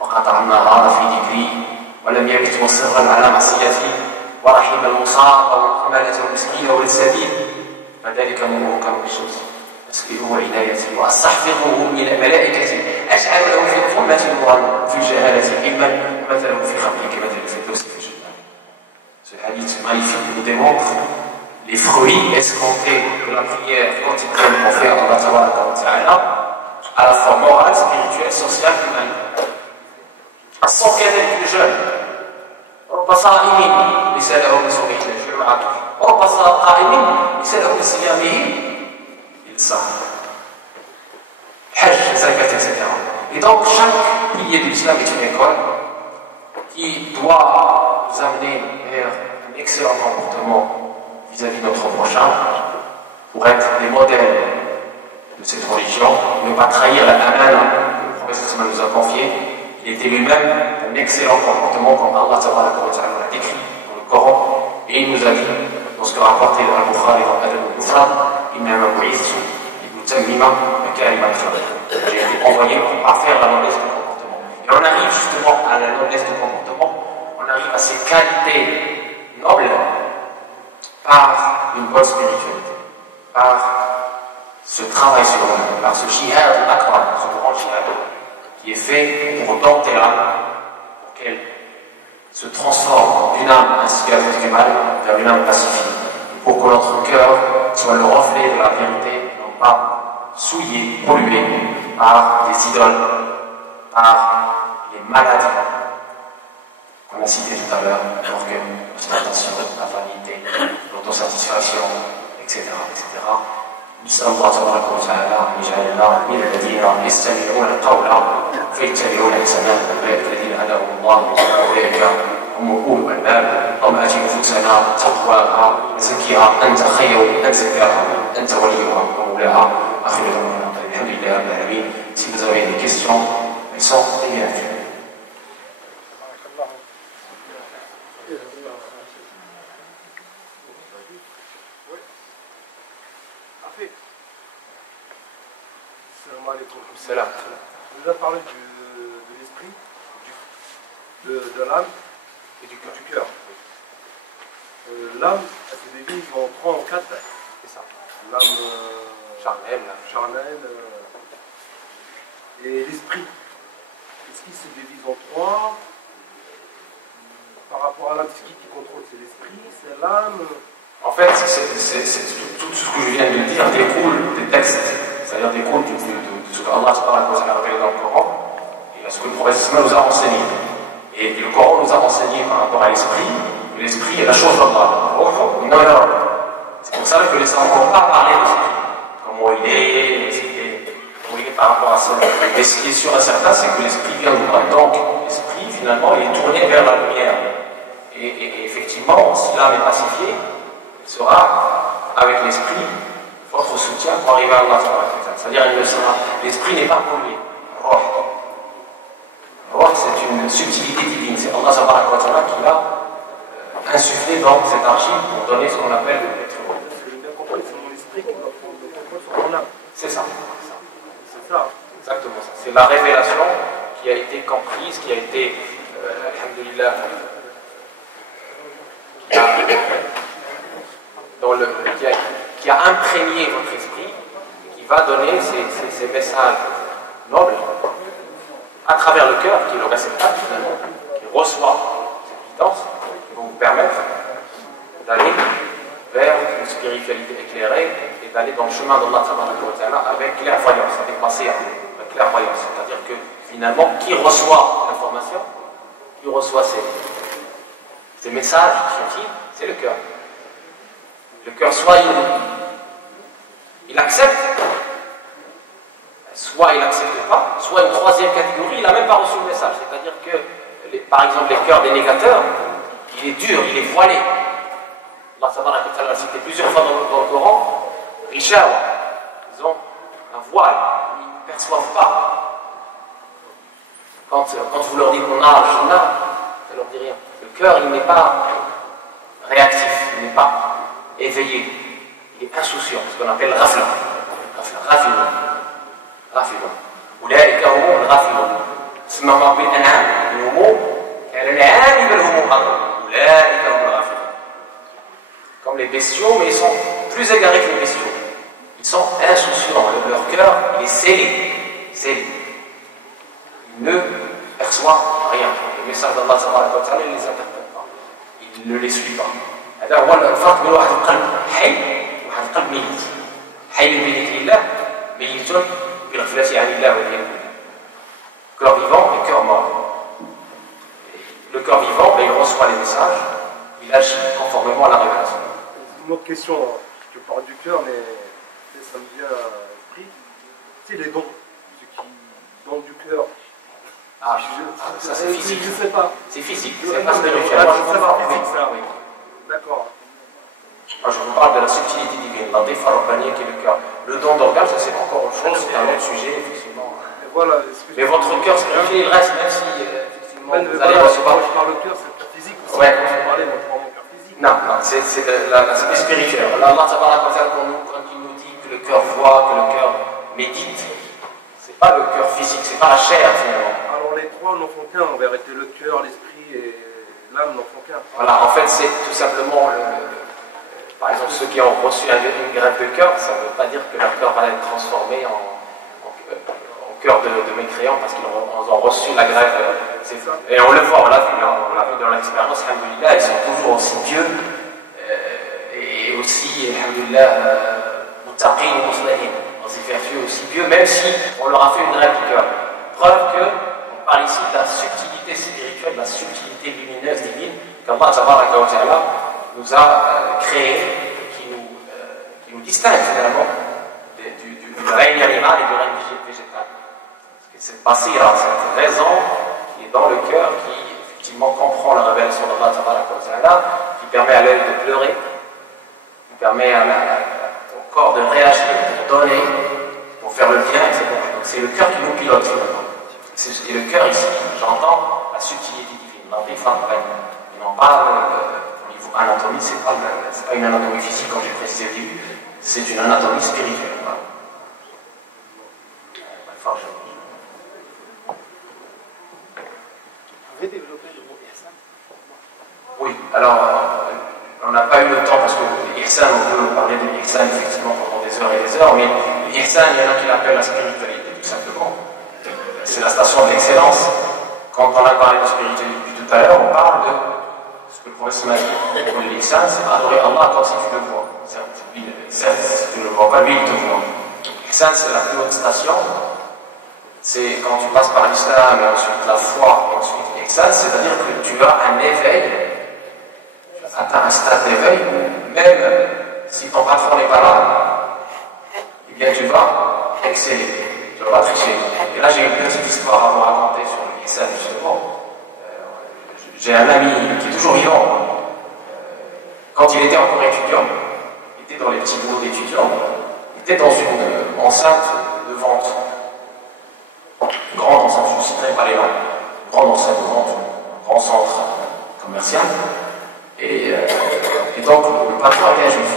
وقطع النهار في ذكري ولم يبت مصرا على معصيتي ورحم المصاب وحمالة المسكين والسبيل فذلك نوره كنور الشمس أسأله عنايتي وأستحفظه من الملائكة أجعل له في الظلمة نورا في الجهالة علما ومثله في خلقه كمثل الفردوس في الجنة. Ce hadith magnifique nous démontre les fruits escomptés de la prière quotidienne qu'on fait à Allah à la fois morale, spirituelle, sociale, humanitaire. الصوم كذلك الجهل رب صائم ليس له من صومه الجمعة ورب قائم ليس له من صيامه إلا السهر Hajj, zakat, etc. Et donc chaque pilier de l'islam est une école qui doit nous amener vers un excellent comportement vis-à-vis de notre prochain pour être des modèles de cette religion, ne pas trahir la amana que le prophète nous a confié. Il était lui-même un excellent comportement comme Allah l'a décrit dans le Coran et il nous a dit dans ce que rapporté dans Al-Bukhari dans Al-Mufrad j'ai été envoyé pour parfaire la noblesse du comportement. Et on arrive justement à la noblesse du comportement, on arrive à ces qualités nobles par une bonne spiritualité, par ce travail sur nous, par ce jihad akbar, ce grand jihad qui est fait pour dompter l'âme, pour qu'elle se transforme d'une âme instigatrice du mal vers une âme pacifique, pour que notre cœur soit le reflet de la vérité, non pas souillé, pollué par les idoles, par les maladies qu'on a citées tout à l'heure, l'orgueil, l'ostentation, la vanité, l'autosatisfaction, etc. نسأل الله تبارك وتعالى أن يجعلنا من الذين يستمعون القول فيتبعون أحسنه أولئك الذين هداهم الله وأولئك هم أولو الألباب. اللهم آت نفوسنا تقواها وزكها أنت خير من زكاها أنت وليها ومولاها. آخر دعوانا الحمد لله رب العالمين. Si vous avez des questions, elles sont les bienvenues. Salam. On nous a parlé de l'esprit, de l'âme et du cœur. L'âme, elle se divise en 3 ou 4. C'est ça. L'âme charnelle, et l'esprit. Est-ce qu'il se divise en 3 par rapport à l'âme? Ce qui contrôle, c'est l'esprit, c'est l'âme. En fait, tout ce que je viens de dire découle des textes, c'est-à-dire découle de ce que Allah a révélé dans le Coran et ce que le prophète nous a enseigné. Et le Coran nous a enseigné par rapport à l'esprit, que l'esprit est la chose d'Allah. C'est pour ça que les savants n'ont pas parlé de l'esprit, comment il est par rapport à ça. Mais ce qui est sûr et certain, c'est que l'esprit vient de Allah. Donc, l'esprit, finalement, il est tourné vers la lumière. Et effectivement, si l'âme est pacifiée, il sera, avec l'esprit, votre soutien pour arriver à Allah. C'est-à-dire, l'esprit n'est pas pollué. Roh, c'est une subtilité divine. C'est Allah qui l'a insufflé dans cette archive pour donner ce qu'on appelle l'être roh. J'ai bien compris, c'est mon esprit qui va prendre le contrôle sur mon âme. C'est ça. C'est ça. Exactement ça. C'est la révélation qui a été comprise, qui a été, alhamdoulilah, qui a imprégné votre esprit, qui va donner ces messages nobles à travers le cœur, qui est le réceptacle finalement, qui reçoit cette guidance, qui va vous permettre d'aller vers une spiritualité éclairée et d'aller dans le chemin d'Allah avec clairvoyance, avec basira, avec clairvoyance. C'est-à-dire que finalement, qui reçoit l'information, qui reçoit ces messages subtils, c'est le cœur. Le cœur, soit il accepte, soit il n'accepte pas, soit une troisième catégorie, il n'a même pas reçu le message. C'est-à-dire que, par exemple, les cœurs des négateurs, il est dur, il est voilé. Allah l'a cité plusieurs fois dans le Coran. Rishawa, ils ont un voile, ils ne perçoivent pas. Quand vous leur dites qu'on a Al-Jannah, ça ne leur dit rien. Le cœur, il n'est pas réactif, il n'est pas éveillé, il est insouciant, ce qu'on appelle Rafla. Rafilun. Oulaïka humu al-Rafilun. Smama bil-an'am. Humu al-an'am bal humu adl. Oulaïka humu al-Rafilun. Comme les bestiaux, mais ils sont plus égarés que les bestiaux. Ils sont insouciants, leur cœur, il est scellé. Il ne perçoit rien. Les messages d'Allah, il ne les interprète pas. Il ne les suit pas. هذا هو الفرق بين واحد القلب حي وواحد القلب ميت. حي بذكر الله ميت بالغفلة عن الله والعياذ بالله. Cœur vivant et cœur mort. Le cœur vivant, il reçoit les messages, il agit conformément à la révélation. Une autre question, je parle du cœur, mais ça me vient à l'esprit. C'est les dons, ceux qui donnent du cœur. Ça c'est physique. Je ne sais pas. C'est physique, c'est pas spirituel. Moi je parle physique, ça, oui. D'accord. Moi je vous parle de la subtilité divine, la défa rabbaniya qui est le cœur. Le don d'organe, ça c'est encore autre chose, c'est un autre sujet, effectivement. Et voilà, mais votre cœur spirituel, il reste, même si effectivement vous allez recevoir. Quand je parle de cœur, c'est le cœur physique aussi. Ouais. Je parlais de mon cœur physique. Non, c'est l'aspect spirituel. Allah quand il nous dit que le cœur voit, que le cœur médite, c'est pas le cœur physique, c'est pas la chair finalement. Alors les trois n'en font qu'un, en vérité, le cœur, l'esprit et l'âme n'en font qu'un. Voilà, en fait c'est tout simplement par exemple ceux qui ont reçu une greffe de cœur, ça ne veut pas dire que leur cœur va être transformé en cœur de mécréants parce qu'ils ont reçu la greffe. Et on le voit, on l'a vu dans l'expérience, alhamdoulilah, ils sont toujours aussi pieux et aussi, alhamdoulilah, muttaqin et muslimin, aussi vertueux, aussi pieux, même si on leur a fait une greffe du cœur. Preuve qu'on parle ici de la subtilité spirituelle, de la subtilité lumineuse divine qu'Allah tabaraka wa ta'ala nous a créé, qui nous distingue finalement du règne animal et du règne végétal. Cette basira, cette raison qui est dans le cœur, qui effectivement comprend la révélation d'Allah tabaraka wa ta'ala, qui permet à l'œil de pleurer, qui permet au corps de réagir, de donner, pour faire le bien, etc. Donc c'est le cœur qui nous pilote finalement. Et le cœur ici, j'entends la subtilité divine, l'antifan, et non pas au niveau anatomie, c'est pas une anatomie physique comme j'ai précisé au début, c'est une anatomie spirituelle. Voilà. Vous pouvez développer le mot ihsan? Oui, alors on n'a pas eu le temps parce que l'ihsan, on peut parler de l'ihsan effectivement pendant des heures et des heures, mais l'ihsan, il y en a qui l'appellent la spiritualité tout simplement. C'est la station de l'excellence. Quand on a parlé de spiritualité depuis tout à l'heure, on parle de ce que le professeur m'a dit pour l'ihsan, c'est adorer Allah comme si tu le vois. Certes, si tu ne le vois pas, lui il te voit. L'ihsan, c'est la plus haute station. C'est quand tu passes par l'islam et ensuite la foi et ensuite l'ihsan, c'est-à-dire que tu as un éveil, tu as atteint un stade d'éveil où même si ton patron n'est pas là, eh bien tu vas exceller, tu vas pas tricher. Et là j'ai une petite histoire à vous raconter sur l'ihsan justement. J'ai un ami qui est toujours vivant. Quand il était encore étudiant, il était dans les petits boulots d'étudiant, il était dans une enceinte de vente. Grande enceinte, je ne citerai pas les noms, grande enceinte de vente, grand centre commercial. Et donc, le patron était un juif.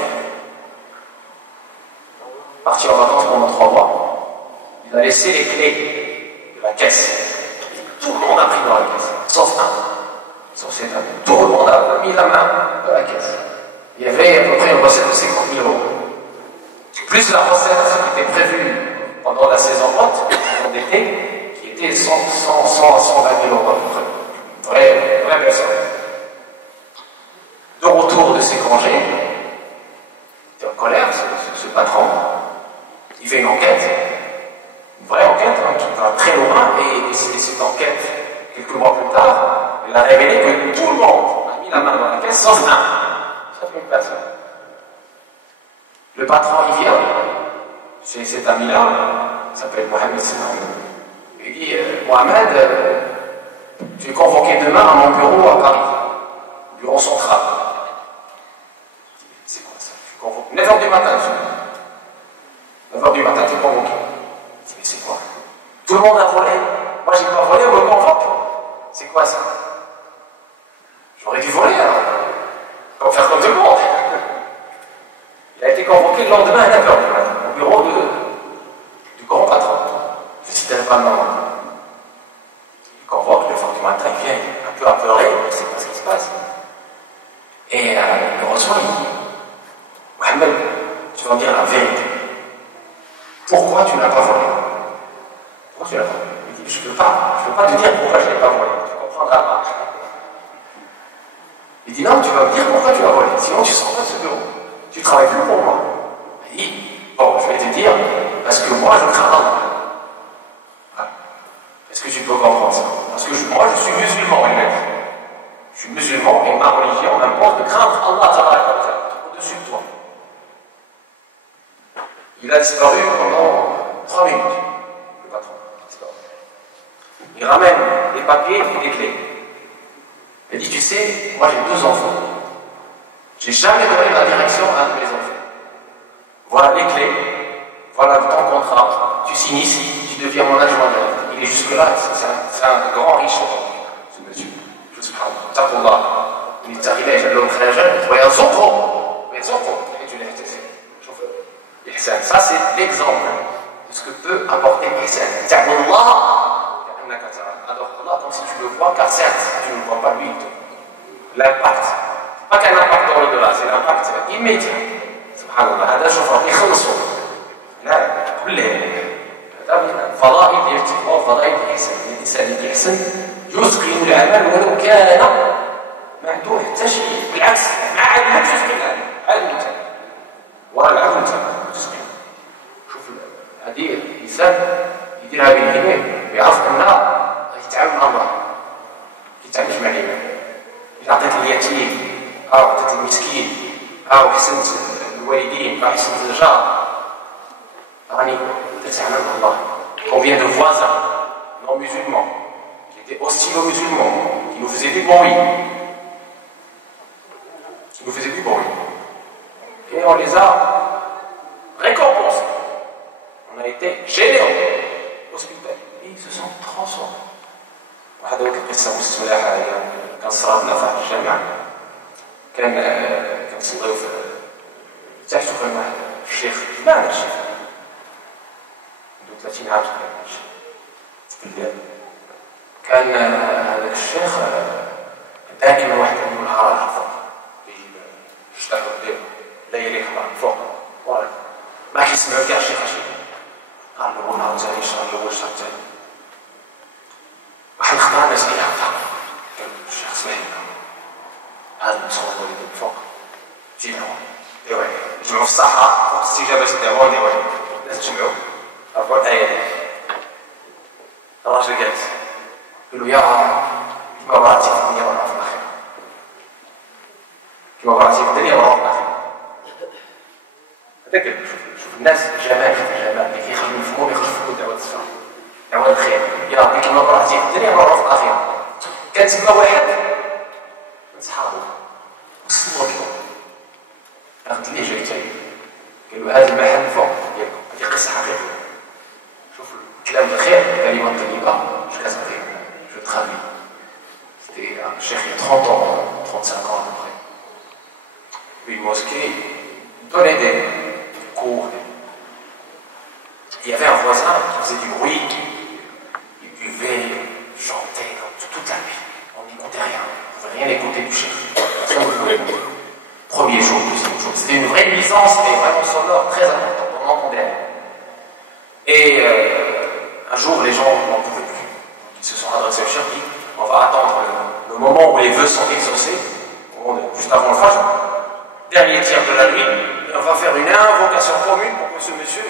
Parti en vacances pendant 3 mois, il a laissé les clés de la caisse. Et tout le monde a pris dans la caisse, sauf un, sauf cet ami. Tout le monde a mis la main dans la caisse. Il y avait à peu près une recette de 50 000 €. Plus la recette qui était prévue pendant la saison haute, d'été, 100 à 120 000 € à peu près. Vraie personne. De retour de ses congés, il était en colère, ce patron. sauf un. Sauf une personne. Le patron, il vient, c'est cet ami-là, il s'appelle Mohamed Sinan. Il dit, Mohamed, tu es convoqué demain à mon bureau à Paris, bureau central. C'est quoi ça? Je suis convoqué. 9h du matin, 9h du matin, tu es convoqué. Il dit, mais c'est quoi? Tout le monde a volé. Moi, j'ai pas volé, on me convoque. C'est quoi ça? J'aurais dû voler, alors. Comme faire comme tout le monde. Il a été convoqué le lendemain à 9h du matin, au bureau du grand patron. Je citais pas le nom. Il convoque le 9h du matin, il vient un peu apeuré, il ne sait pas ce qui se passe. Et il me reçoit, il dit, Mohamed, tu vas me dire la vérité. Pourquoi tu n'as pas volé? Pourquoi tu n'as pas volé? Il dit, je ne peux pas te dire pourquoi je n'ai pas volé. Tu comprendras pas. Il dit, non, tu vas me dire pourquoi tu as volé. Sinon, tu ne sors pas de ce bureau. Tu ne travailles plus pour moi. Il dit, bon, je vais te dire, parce que moi, je crains Allah. Voilà. Est-ce que tu peux comprendre ça? Parce que moi, je suis musulman, il m'a dit. Je suis musulman et ma religion m'impose de craindre Allah au-dessus de toi. Il a disparu pendant 3 minutes, le patron. Il ramène des papiers et des clés. Il dit, tu sais, moi j'ai 2 enfants. J'ai jamais donné ma direction à un de mes enfants. Voilà les clés, voilà ton contrat, tu signes ici, tu deviens mon adjoint direct. Il est jusque-là, c'est un grand riche, ce monsieur. Je sais pas, Takullah. Il est arrivé à l'homme kharajan, et Ihsan. Ça, c'est l'exemple de ce que peut apporter Ihsan. Alors Allah, comme si tu le vois, car certes, tu ne le vois pas lui. L'impact, pas qu'un impact dans l'au-delà, c'est l'impact immédiat. Subhanallah, هذا شوف ربي يخلصه. لا كله هذا فضائل الارتقاء وفضائل الإحسان. الإنسان اللي يحسن يتقن العمل ولو كان ما عنده حتى شيء، بالعكس مع عدم تتقن العمل، عدم تتقن. ورا العدم تتقن. شوف هذه الإنسان يديرها بالإيمان، يعرف أنها يتعامل مع الله، يتعامل مع العباد. إذا أعطيت اليتيم أو أعطيت المسكين أو حسنت الوالدين أو حسنت الجار، راني تتعامل مع الله. Combien de voisins non musulmans qui étaient hostiles aux musulmans, qui nous faisaient du bruit, et on les a récompensés. On a été généreux, hospitaliers, et ils se sont transformés. وهذا وقت قصة مستملحة هي كان صراتنا في الجامعة كنصليو في تحت في واحد الشيخ معنا الشيخ عنده 30 عام تقريبا في البلاد. كان هذاك الشيخ دائما واحد من العراج فوق يجيب الشتاء ديالو لا يليق فوق ورا ما كيسمعوا كاع الشيخ اش قال له نهار ثاني شهر الاول شهر ثاني واحد خطره الناس اللي يحطها قال الشيخ اسمح لنا هذا المصور اللي فوق جيب لهم ايوا جمعوا في الصحراء فوق استجابه الدعوه ديالهم الناس تجمعوا رفعوا الايه ديالهم. الراجل جالس قال له يا كما مراتي في الدنيا وراه في الاخره، كما مراتي في الدنيا وراه في الاخره. هذاك شوف الناس الجمال، شوف الجمال اللي كيخرج من فمهم يخرج في دعوه الصلاح، دعوه الخير. يا ربي كما مراتي في الدنيا وراه في الاخره. كان تما واحد من صحابه وصلوا له اخذ ليه جايتين قال له هذا المحل فوق ديالكم، هذه قصه حقيقيه. شوف الكلام الخير، الكلمه الطيبه اش كتعطي. Je travaille. C'était un chef il y a 30 ans, 35 ans à peu près. Une mosquée donnait des cours. Il y avait un voisin qui faisait du bruit, il buvait, chantait toute la nuit. On n'écoutait rien, on ne pouvait rien écouter du chef. Premier jour, deuxième jour. C'était une vraie nuisance, mais vraiment sonore, très importante, on n'entendait rien. Et un jour, les gens n'en pouvaient plus. Ils se sont adressés au chef, dit on va attendre le moment où les vœux sont exaucés, juste avant le Fajr, dernier tiers de la nuit, et on va faire une invocation commune pour que ce monsieur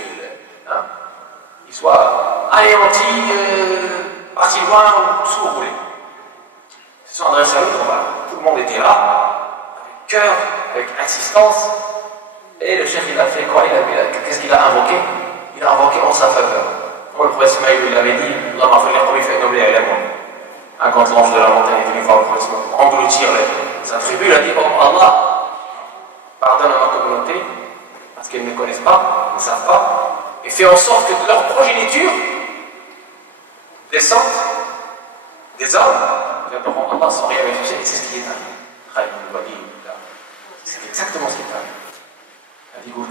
il soit anéanti, parti loin ou sous roulé. Ils se sont adressés à l'autre, tout le monde était là, cœur, avec insistance. Et le chef, il a fait quoi? Qu'est-ce qu'il a invoqué? Il a invoqué en sa faveur. Comme le prophète Ismaïl il avait dit, quand l'ange de la montagne est venu voir le prophète pour engloutir sa tribu, il a dit, oh Allah, pardonne à ma communauté, parce qu'ils ne me connaissent pas, ils ne savent pas, et fais en sorte que de leur progéniture descendent des hommes qui adoreront Allah sans rien réfléchir, et c'est ce qui est arrivé. C'est exactement ce qui est arrivé. يقول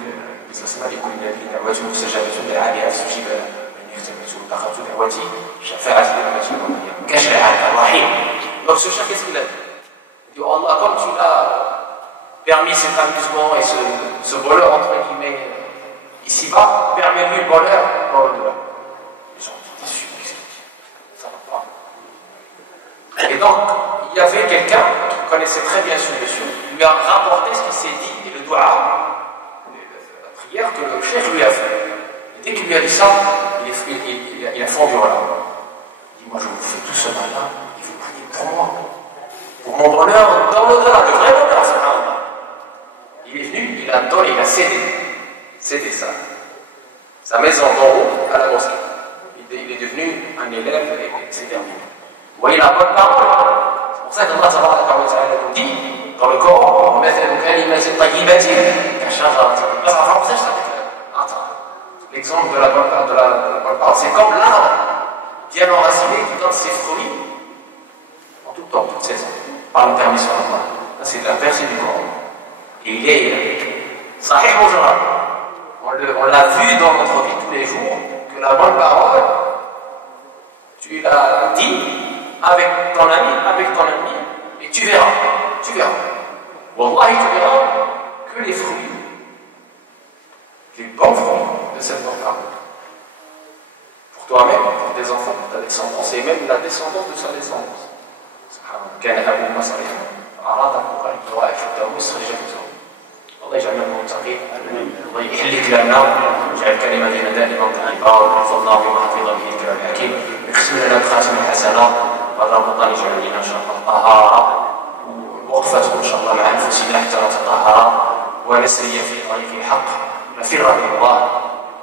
الاسماء لكل الذين دعوتهم مستجابة لعاليها استجيب من يختبروا اتخذوا دعوتي شفاعة لأمتي الأمية كشفاعة الرحيم. Donc ce chef, qu'est-ce qu'il a dit? Il dit, oh Allah, comme tu l'as permis cet amusement et ce bonheur entre guillemets ici-bas, permets-lui le bonheur dans l'au-delà. Les gens étaient déçus, qu'est-ce qu'il dit? Ça va pas. Et donc, il y avait quelqu'un qui connaissait très bien ce monsieur, il lui a rapporté ce qui s'est dit et le dua, la prière que le cheikh lui a fait. Et dès qu'il lui a dit ça, il a fondu en larmes. Il dit, moi je vous fais tout ce mal-là, et vous priez pour moi. Pour mon bonheur dans l'au-delà, le vrai bonheur, subhanallah. Il est venu, il a donné, il a cédé sa maison d'en haut à la mosquée. Il est devenu un élève et c'est terminé. Vous voyez la bonne parole? C'est pour ça qu'Allah nous dit dans le Coran, l'exemple de la bonne parole, c'est comme l'arbre bien enraciné qui donne ses fruits en tout temps, toute saison, par le permis sur Allah. C'est un verset du Coran. Et il est sahih mujra. On l'a vu dans notre vie tous les jours, que la bonne parole, tu l'as dit avec ton ami, et tu verras. Wallahi, tu verras que les fruits, les bons fruits de cette bonne parole. Pour toi-même, pour tes enfants, pour ta descendance, et même la descendance de sa descendance. كان أبوهما صالحا فأراد ربك أن يوافقه مخرجا منه. الله يجعلنا من المتقين، الله يحل كلامنا ويجعل كلمتنا دائما طيبة ويحفظنا بما حفظ به الكلام الحكيم، ويختم لنا بخاتمة حسنة، ورمضان يجعل لنا إن شاء الله طهارة وقفته إن شاء الله مع أنفسنا حتى نتطهر ونسري في طريق الحق نفر إلى الله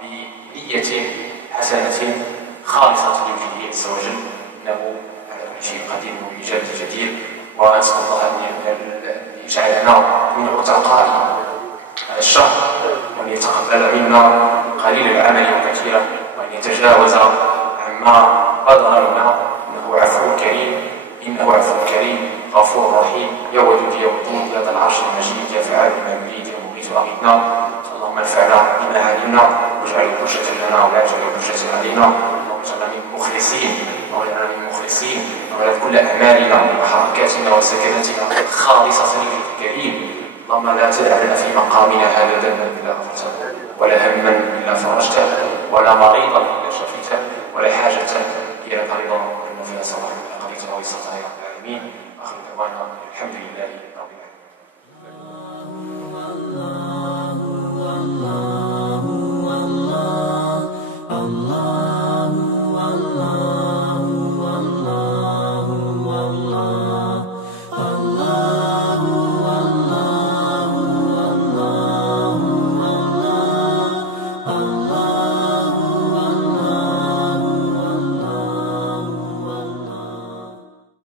بنية حسنة خالصة لوجهه عز وجل، إنه على كل شيء قدير وبإجابة جدير. وأسأل الله أن يجعلنا من عتقاء هذا الشهر، وأن يتقبل منا قليل العمل وكثيره، وأن يتجاوز عما بدر منا، إنه عفو كريم غفور رحيم، يا ودود يا ودود يا ذا العرش المجيد، يا فعال لما يريد يا مغيث أغيثنا. اللهم انفعنا بما علمنا واجعله حجة لنا ولا تجعله حجة علينا. اللهم اجعلنا من المخلصين واجعل كل أعمالنا وحركاتنا وسكناتنا خالصة لوجهك الكريم. اللهم لا تدع لنا في مقامنا هذا ذنبا إلا غفرته، ولا هما إلا فرجته، ولا مريضا إلا شفيته، ولا حاجة هي لك رضا